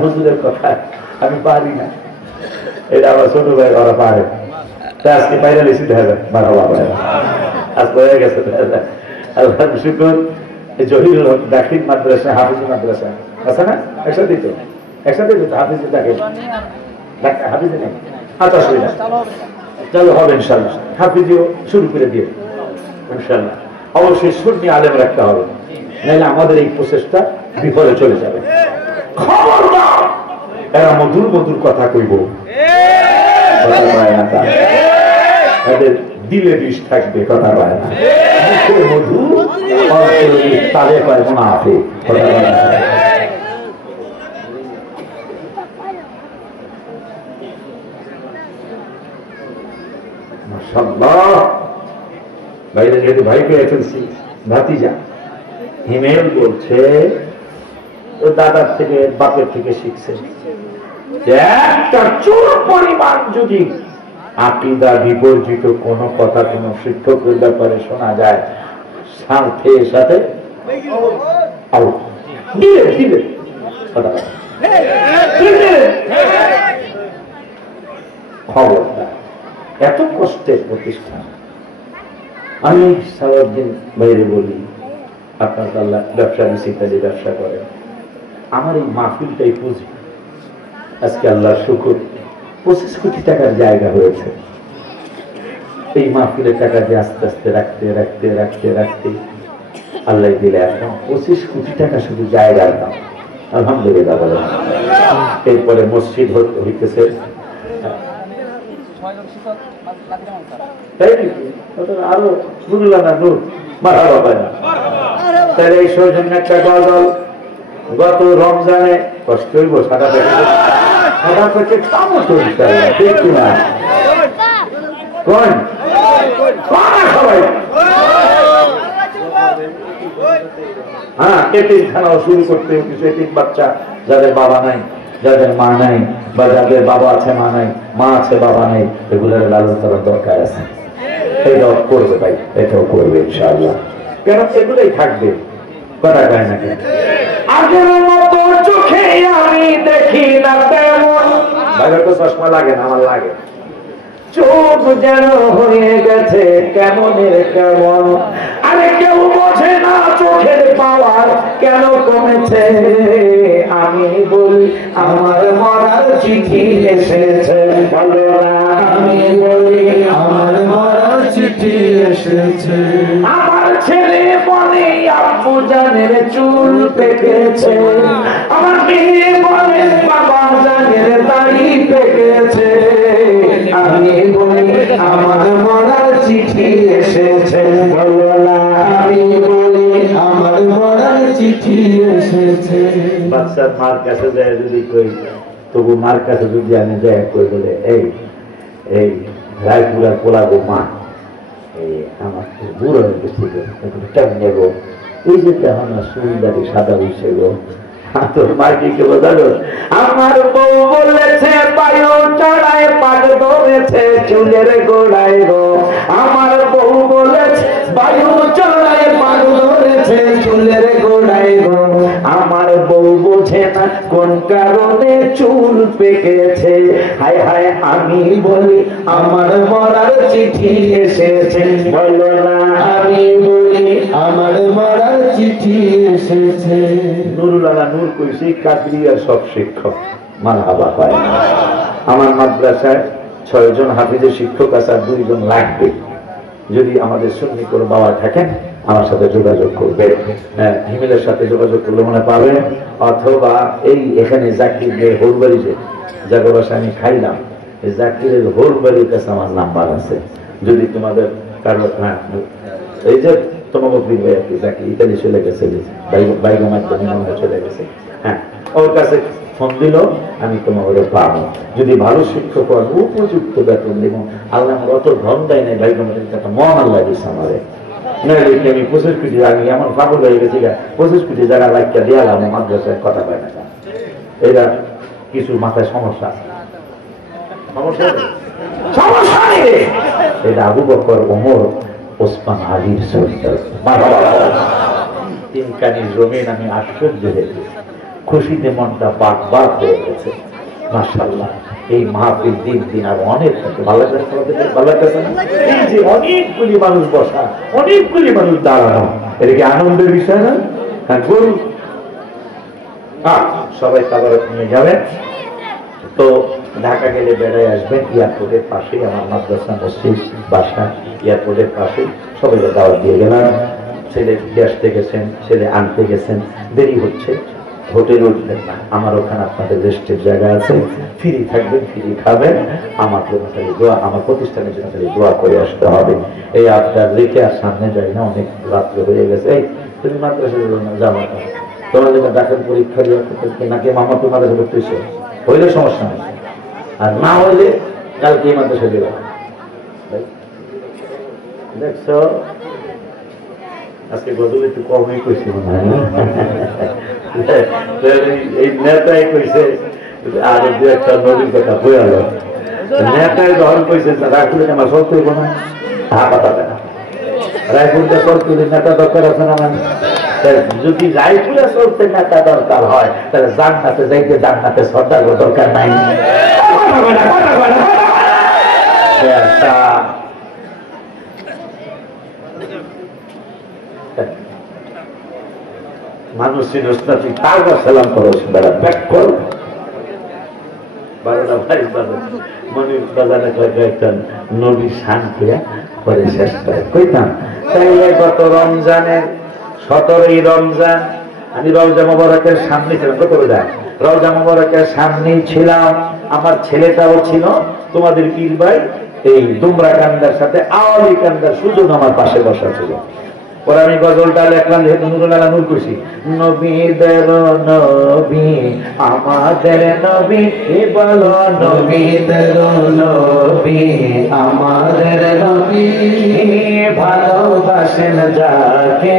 হুজুরের কথা আমি পারি না, এটা আমার ছোট ভাই ওরা পারে। আজকে বাইরে বেশি দেখা যায় বাবা আজকে হয়ে গেছে। আল্লাহ শুকর, জহিরুল হক দাখিল মাদ্রাসা, হাফিজি মাদ্রাসা আছে না, একসাথে তো হাফিজি দাখিল হাফিজি নেই। আচ্ছা চালু হবে ইনশাল্লাহ, হাফিজিও শুরু করে দিয়ে ইনশাল্লাহ। অবশ্যই সুন্নি আলেম রাখতে হবে, নাহলে আমাদের এই প্রচেষ্টা বিফলে চলে যাবে। খবরদার এরা মধুর মধুর কথা কইব, এদের দিলে বিষ থাকবে, কথা পায় না। মধু তাদের পায় মুনাফিক, কথা পায় না। মাশাআল্লাহ, বাইরে যেহেতু ভাইকে এসেছি, ভাতিজা হিমেল বলছে ও দাদার থেকে বাপের থেকে শিখছে, একটা চোর পরিমাণ যদি আকীদা বিবর্জিত কোন কথা কোন শিক্ষকের ব্যাপারে শোনা যায়, সাথে খবরদার। এত কষ্টের প্রতিষ্ঠান। আমি সারাদিন বাইরে বলি, আপনার আল্লাহ ব্যবসা ইত্যাদি ব্যবসা করে, আমার এই মাহফিলটাই পুঁজি। আজকে আল্লাহ শুকর 25 কোটি টাকার জায়গা হয়েছে। এই মাহফিলের টাকা দিয়ে আস্তে আস্তে রাখতে রাখতে রাখতে রাখতে আল্লাহ দিলে এখন 25 কোটি টাকা শুধু জায়গার দাম। আলহামদুলিল্লাহ বলে। এরপরে মসজিদ হইতেছে, তাই নাকি? আরো বুঝলাম না নূর মারা বাবা না। তাহলে এই সৌজন্য একটা গজল গত রমজানে কষ্ট হইব, সাদা প্যাকেট কামো তো ঠিক কিনা কোন সবাই। হ্যাঁ, এতিমখানাও শুরু করতে কিছু এতিম বাচ্চা যাদের বাবা নাই, যাদের মা নাই, বা যাদের বাবা আছে মা নাই, মা আছে বাবা নাই, এগুলোর লালন করার দরকার আছে। এটাও করবে ভাই, এটাও করবে ইনশাআল্লাহ। কেন এগুলোই থাকবে, কথা কয় না কেন? আগের মতো চোখে আমি দেখি না তেমন, ভাইয়ের তো চশমা লাগে না, আমার লাগে। চোখ যেন হয়ে গেছে কেমনের কেমন, আরে কেউ বোঝে না চোখের পাওয়ার কেন কমেছে। আমি বলি আমার মরার চিঠি এসেছে, বলো না আমি বলি আমার মরার চিঠি এসেছে। আমার ছেলে বলে আব্বু জানের চুল পেকেছে, আমার মেয়ে বলে বাবা জানের দাড়ি পেকেছে। আমি বলি আমার মরার চিঠি এসেছে, বলো না আমি বলি আমার মরার চিঠি এসেছে। বাচ্চার মার কাছে যায় যদি কই, তবু মার কাছে যদি আমি যাই কই বলে এই এই রায়পুরার পোলাগো মা, এই আমার বুড়ো হয়ে গেছিল, কেমন নেবো এই যে তেমন সুন্দরী সাদা উঠছে গো, তোর মাটিকে বোঝালো। আমার বউ বলেছে বায়ু চড়ায় পাক ধরেছে চুলের গোড়ায় গো, আমার বউ বলেছে বায়ু চড়ায় পাক ধরেছে চুলের গোড়ায় গো, আমার বউ বোঝে না কোন কারণে চুল পেকেছে, হায় হায় আমি বলি আমার মরার চিঠি এসেছে, বলো না আমি বলি আমার মরার চিঠি এসেছে। নুরুল আলা নূর কইছি কাদরিয়ার সব শিক্ষক মারহাবা পায়। আমার মাদ্রাসায় 6 জন হাফিজের শিক্ষক আছে, আর 2 জন লাগবে। যদি আমাদের সুন্নি করে বাবা থাকেন আমার সাথে যোগাযোগ করবে, হিমেলের সাথে যোগাযোগ করলে মনে পাবেন, অথবা এই এখানে জাকিরের হোলবাড়ি যে জায়গা বাসা আমি খাইলাম, এই জাকিরের হোলবাড়ির কাছে আমার নাম্বার আছে। যদি তোমাদের কারো এই যে তোমাকে জাকির ইতালি চলে গেছে, বাইরের মাধ্যমে মনে হয় চলে গেছে, হ্যাঁ ওর কাছে ফোন দিল আমি তোমাকে পাবো। যদি ভালো শিক্ষক হন উপযুক্ত বেতন দেব, আল্লাহ আমার অত ধন দেয় নাই, ভাই তোমাদের একটা মন আল্লাহ দিচ্ছে আমারে, নইলে আমি 25 কোটি আমি এমন পাগল হয়ে গেছি, 25 কোটি জায়গা লাইকা দিয়ালাম মাদ্রাসায় কথা পায় না। এরা কিছু মাথায় সমস্যা আছে, সমস্যা নেই, এটা আবু বকর ওমর ওসমান আলীর চরিত্র। 3 কানি জমিন আমি আশ্চর্য হয়েছি, খুশিতে মনটা বাক বাক হয়ে গেছে। মাশাআল্লাহ এই মাহফিল দিন দিন আর অনেক ভালো লাগতেছে। এই যে অনেকগুলি মানুষ বসা, অনেকগুলি মানুষ দাঁড়ানো, এটা কি আনন্দের বিষয় না? হ্যাঁ বলুন, সবাই খাবার নিয়ে যাবেন। তো ঢাকা গেলে বেড়ায় আসবেন, এয়ারপোর্টের পাশেই আমার মাদ্রাসা মসজিদ বাসা, এয়ারপোর্টের পাশেই সবাই দাওয়াত দিয়ে গেলাম। ছেলে আসতে গেছেন, ছেলে আনতে গেছেন, দেরি হচ্ছে, হোটেলে উঠবেন না, আমার ওখানে আপনাদের রেস্টের জায়গা আছে, ফ্রি থাকবেন, ফ্রি খাবেন, আমার জন্য খালি দোয়া, আমার প্রতিষ্ঠানের জন্য খালি দোয়া করে আসতে হবে। এই আপনার রেখে আর সামনে যাই না, অনেক রাত্রে হয়ে গেছে। এই তুমি মাদ্রাসা যাবো না, তোমার জন্য ডাক্তার পরীক্ষা নাকি মামা তো মাদ্রাসা করতেছে, হইলে সমস্যা নেই, আর না হইলে কালকে মাদ্রাসা দেবে। দেখছো আজকে গজল একটু কমই কইছি মনে হয়, এই নেতাই কইছে আর 2-1টা নদীর কথা বই আলো, নেতাই যখন কইছে রায়পুরে আমার সব করব না, কথা না রায়পুরটা চলতে নেতা দরকার আছে না, মানে যদি রায়পুরে চলতে নেতা দরকার হয় তাহলে জান্নাতে যাইতে জান্নাতে সর্দার দরকার নাই। মানুষ সালাম করো ব্যাক কর 12টা বাড়ি মনির বাজারে একটা নবীর শান করে পরে শেষ করে কইতাম। তাইলে গত রমজানের 17ই রমজান আমি রওজা মোবারকের সামনে ছিলাম, কত যায় রওজা মোবারকের সামনেই ছিলাম, আমার ছেলেটাও ছিল, তোমাদের পীর ভাই এই দুমরা কান্দার সাথে আওয়ালি কান্দার সুজন আমার পাশে বসা ছিল। পরে আমি গজলটা লেখলাম, যেহেতু নুরুল আলা নূর কইছি, নবীদের নবী আমাদের নবী, বলো নবীদের নবী আমাদের নবী, ভালোবাসেন যাকে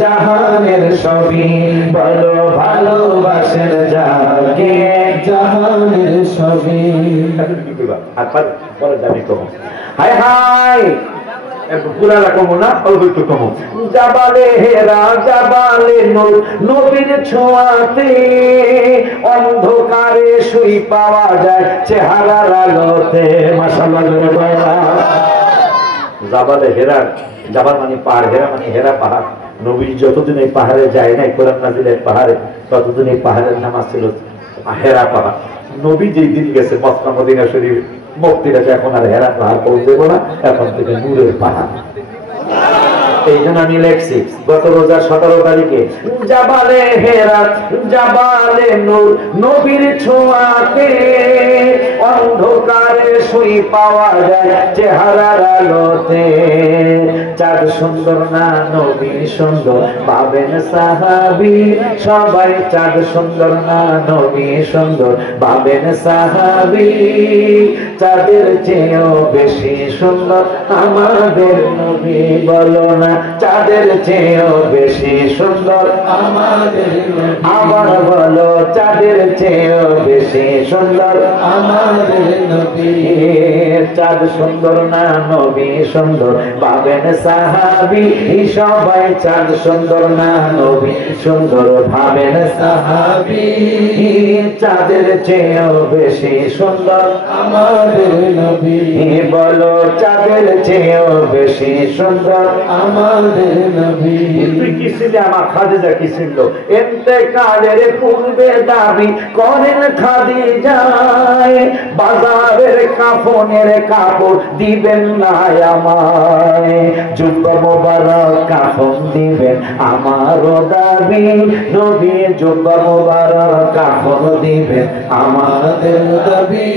জাহানের সবই, বলো ভালোবাসেন যাকে জাহানের সবই। আর পরে দাবি কম, হায় হায় পুরানা কমো না, অল্প একটু কমো। জাবালে হেরা জাবালে নূর, নবীর ছোঁয়াতে অন্ধকারে শুই পাওয়া যায় চেহারার আলোতে। মাশাআল্লাহ। জাবালে হেরা, জাবাল মানে পাহাড়, হেরা মানে হেরা পাহাড়। নবী যতদিন এই পাহাড়ে যায় নাই কোরআন নাজিলের পাহাড়ে, ততদিন এই পাহাড়ের নাম ছিল হেরা পাহাড়। নবী যেই দিন গেছে মক্কা মদিনা শরীফ মুক্তির আছে, এখন আর হেরা পাহাড় পৌঁছে দেবো না, এখন থেকে নূরের পাহাড়। এই জন্য আমি লেখছি গত রোজার 17 তারিখে, জাবালে হেরা জাবালে নূর, নবীর ছোঁয়াতে অন্ধকারে সুই পাওয়া যায় চেহারার আলোতে। চাঁদ সুন্দর না নবী সুন্দর পাবেন সাহাবী, সবাই চাঁদ সুন্দর না নবী সুন্দর পাবেন সাহাবী। চাঁদের চেয়েও বেশি সুন্দর আমাদের নবী, বলো না চাঁদের চেয়েও বেশি সুন্দর আমাদের নবী। আবার বলো চাঁদের চেয়েও বেশি সুন্দর আমাদের নবী। চাঁদ সুন্দর না নবী সুন্দর পাবেন সাহাবী, সবাই চাঁদ সুন্দর না নবী সুন্দর ভাবেন সাহাবী। চাঁদের চেয়েও বেশি সুন্দর আমাদের নবী, বলো চাঁদের চেয়েও বেশি সুন্দর আমাদের নবী। তুই কি ছিলে আমার খাদিজা কি ছিল? ইন্তেকালের পূর্বে দাবি করেন খাদিজায়, বাজারের কাফনের কাপড় দিবেন না আমায়। যুব মোবারক কাফন দিবেন আমারও দাবি, নবী যুব মোবারক কাফন দিবেন আমাদের দাবি।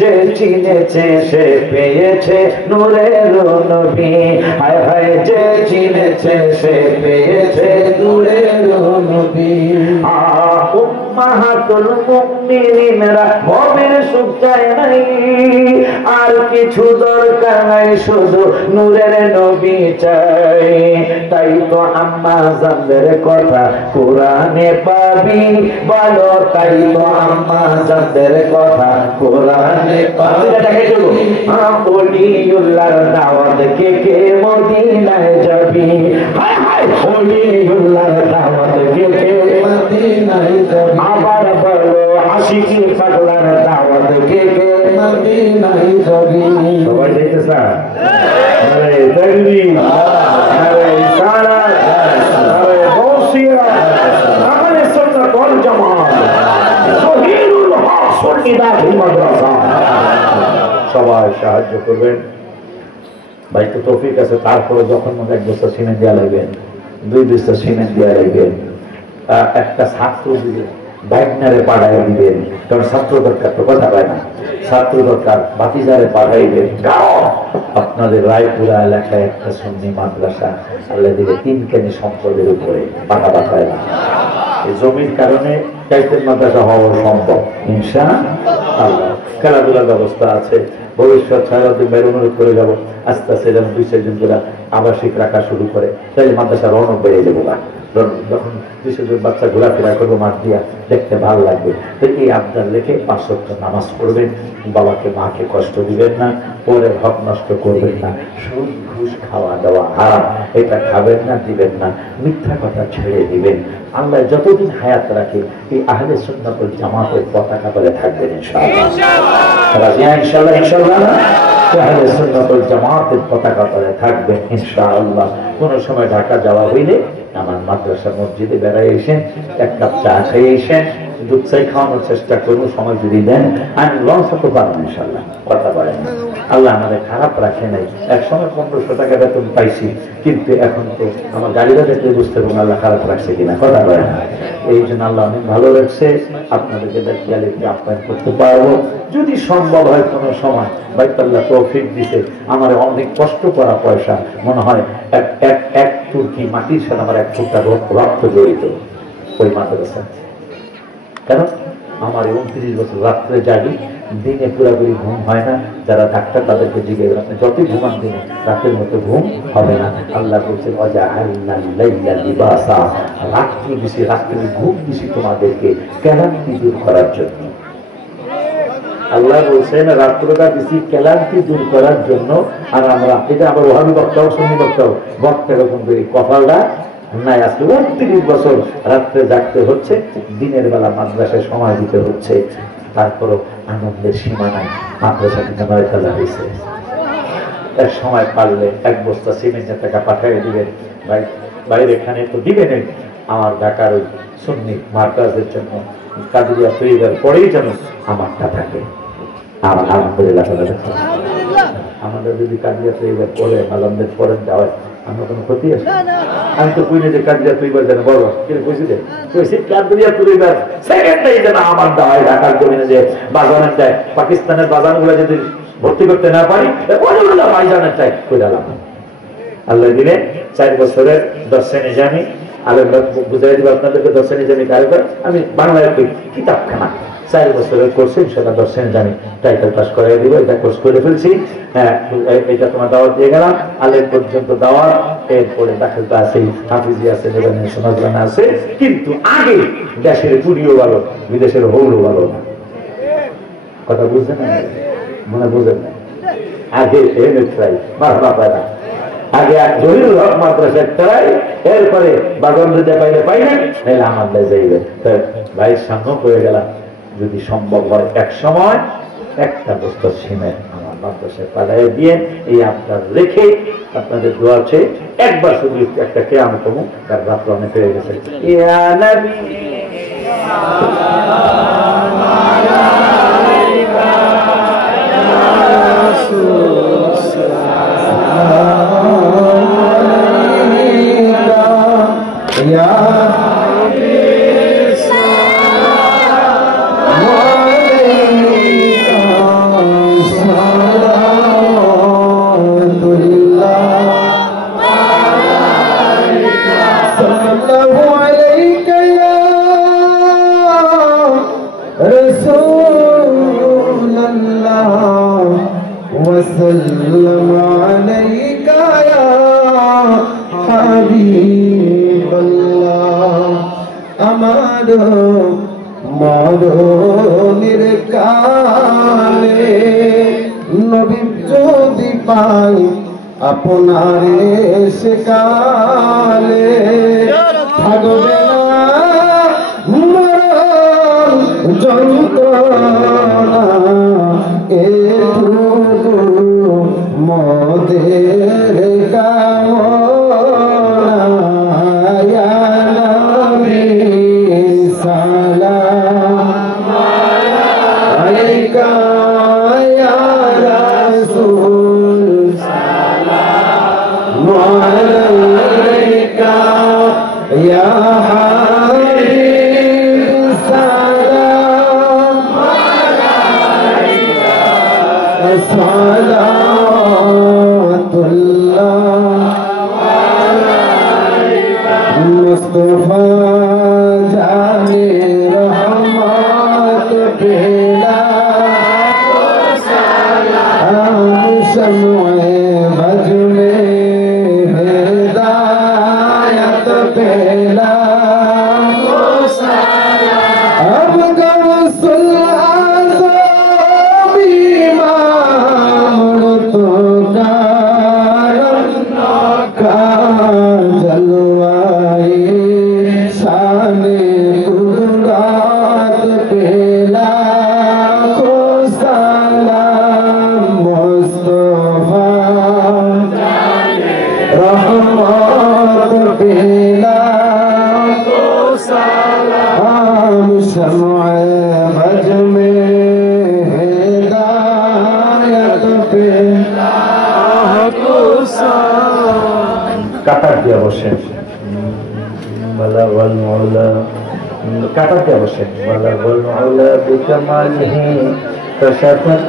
যে চিনেছে সে পেয়েছে নূরের নবী, হায় হায় যে চিনেছে সে পেয়েছে নূরের নবী। উম্মাহাতুল মুমিনিনরা মুমিন সুখ চায় নাই, আর কিছু দরকার নাই, শুধু নূরের নবী চাই। তাই তো আম্মা জানদের কথা কোরআনে পাবি, বলো তাই তো আম্মা জানদের কথা কোরআনে পাবি। ওলিউল্লাহর দাওয়াত কে কে মদিনায় যাবি, হায় হায় ওলিউল্লাহর দাওয়াত কে কে মদিনায় যাবি। আবার বলো আশিকি পাগলার দাওয়াত কে কে মদিনায় যাবি। সবাই দেখতেছ? আরে তাকবীর, আরে ইশারাত, আরে গৌসিয়া, আহলে সুন্নাত ওয়াল জামাত, শহীদুল হক সুন্নিদাতুল মাদ্রাসা। সবাই সাহায্য করবেন। ভাই তো তৌফিক আছে, তারপরে যখন মনে এক বস্তা সিমেন্ট দেওয়া লাগবেন, 2 বস্তা সিমেন্ট দেওয়া লাগবেন, একটা ছাত্র দিবেন, বাইকনারে পাঠাই দিবেন, কারণ ছাত্র দরকার তো কথা পায় না, ছাত্র দরকার, বাতিজারে পাঠাইবেন। আপনাদের রায়পুরা এলাকায় একটা সুন্নি মাদ্রাসা আল্লাহ দিকে 3 কেনি সম্পদের উপরে পাঠা পাঠায় না। এই জমির কারণে চাইতেন মাদ্রাসা হওয়া সম্ভব ইনশাআল্লাহ। খেলাধুলার ব্যবস্থা আছে, ভবিষ্যৎ ছায়াতে মেরুমেরু করে যাবো, আস্তে আস্তে যেন 2-4 জন করে আবাসিক রাখা শুরু করে, তাহলে মাদ্রাসা রৌনক বেড়ে যাবো না। যখন 200 জন বাচ্চা ঘোরাফেরা করবো মাঠ দিয়া, দেখতে ভালো লাগবে। তো এই আবদার লেখে 5 ওয়াক্ত নামাজ পড়বেন, বাবাকে মাকে কষ্ট দিবেন না, পরের হক নষ্ট করবেন না, সুদ ঘুষ খাওয়া দাওয়া হারাম, এটা খাবেন না, দিবেন না, মিথ্যা কথা ছেড়ে দিবেন। আল্লাহ যতদিন হায়াত রাখে এই আহলে সুন্নাত ওয়াল জামাতের পতাকা বলে থাকবেন ইনশাআল্লাহ। ইনশাআল্লাহ ইনশাআল্লাহ আহলে সুন্নাত ওয়াল জামাতের পতাকা বলে থাকবেন ইনশাআল্লাহ। কোন সময় ঢাকা যাওয়া হইলে আমার মাদ্রাসা মসজিদে বেড়াই এসেন, 1 কাপ চা খেয়ে এসেন, দুধ চাই খাওয়ানোর চেষ্টা করবো, সময় যদি দেন আমি লঞ্চ হতে পারবো ইনশাআল্লাহ। কথা বলেন আল্লাহ আমাদের খারাপ রাখে নাই। এক সময় 1500 টাকা বেতন পাইছি, কিন্তু এখন তো আমার গাড়িটা দেখলে বুঝতে পারবো আল্লাহ খারাপ রাখছে কিনা। কথা বলেন এই জন্য আল্লাহ অনেক ভালো রাখছে, আপনাদেরকে দেখতে আপ্যায়ন করতে পারবো যদি সম্ভব হয়। কোনো সময় বাইতুল্লাহ তৌফিক দিতে আমার অনেক কষ্ট করা পয়সা, মনে হয় এক তুর্কি মাটির সাথে আমার 1 ফুটা রক্ত জড়িত ওই মাদ্রাসা। কারণ আমার 29 বছর রাত্রে জাগি, দিনে পুরাপুরি ঘুম হয় না। যারা ডাক্তার তাদেরকে জিজ্ঞেস আপনি যতই ঘুমান দিনে রাতের মতো ঘুম হবে না। আল্লাহ বলছেন রাত্রি বেশি, রাত্রি ঘুম বেশি তোমাদেরকে ক্লান্তি দূর করার জন্য। আল্লাহ বলছেন রাত্রটা বেশি ক্লান্তি দূর করার জন্য। আর আমরা এটা আবার ওহাবি বক্তাও সুন্নি বক্তাও বক্তা এরকম করি, কপালটা নাই। আজকে 29 বছর রাত্রে জাগতে হচ্ছে, দিনের বেলা মাদ্রাসায় সময় দিতে হচ্ছে, তারপরও আনন্দের সীমা নাই। মাদ্রাসা কিন্তু 9 তলা হয়েছে। এক সময় পারলে 1 বস্তা সিমেন্টের টাকা পাঠিয়ে দিবেন ভাই, বাইরে এখানে তো দিবেন। আমার ঢাকার ওই সুন্নি মার্কাজের জন্য কাদিয়া তৈরির পরেই যেন আমারটা থাকে। আলহামদুলিল্লাহ। আমার আপনাদের যদি কাজিয়া তৈবার করে মালামদের পরের দেওয়া আমার কোনো ক্ষতি আছে? আমি তো কইলে যে কাজিয়া তৈবার যেন বড় কইছি যে কইছি কাজিয়া তৈবার সেকেন্ডটাই যেন আমার দেওয়ায় ঢাকার জমিনে যে বাজানের দেয় পাকিস্তানের বাজানগুলো যদি ভর্তি করতে না পারি ওগুলো ভাইজানের চাই কইলাম। আল্লাহ দিনে 4 বছরের দর্শে নিজামি আলেমরা বুঝাই দিব আপনাদেরকে। দর্শে নিজামি কারিগর আমি বাংলায় কিতাবখানা 4 বছরের কোর্সে সেটা দর্শে নিজামি টাইটেল পাস করাই দিব। এটা কোর্স করে ফেলছি। হ্যাঁ, এটা তোমার দাওয়াত দিয়ে গেলাম। আলেম পর্যন্ত দাওয়াত, এরপরে দাখিলটা আছে, হাফিজি আছে, সমাজগান আছে। কিন্তু আগে দেশের পুরিও ভালো, বিদেশের হৌলও ভালো না। কথা বুঝছেন না? মনে বুঝেন না? আগে আগে জহিরুল হক মাদ্রাসা ট্রাই, এরপরে বাগান যদি পাইলে পাইবেন, নাহলে আমার যাইবে। ভাইয়ের সামনেও হয়ে গেলাম, যদি সম্ভব হয় এক সময় একটা বস্তা সিমেন্ট আমার মাদ্রাসায় পাঠাই দিয়ে এই আপনার রেখে আপনাদের দোয়া আছে একবার শুধু একটা কেয়াম কমু, তার রাত্র অনেক হয়ে গেছে। وسلم عليك يا حبيب الله আমার মরণের কালে নবী যদি পাই আপনারে সেকালে থাকবে না মরণ যন্ত্রণা মোদের কামনা ইয়া নবী সালাম আলাইকা ইয়া রাসূল সালাম আলাইকা ইয়া হাবিব সালাম আলাইকা সালাম मुस्तफा जाने रहमत पेला शम्ए बज में हिदायत पेला अब गौसुल आज़म इमाम तो का जलवाए शाने कुदरत पेला को सलाम मुस्तफा रहमत पेला को सलाम शम्ए बज में हिदायत पेला को सलाम। কাটার দিয়ে বসেন বালাগল মাওলা, কাটার দিয়ে বসেন বালাগল মাওলা বিকামালিহি কাশাফাত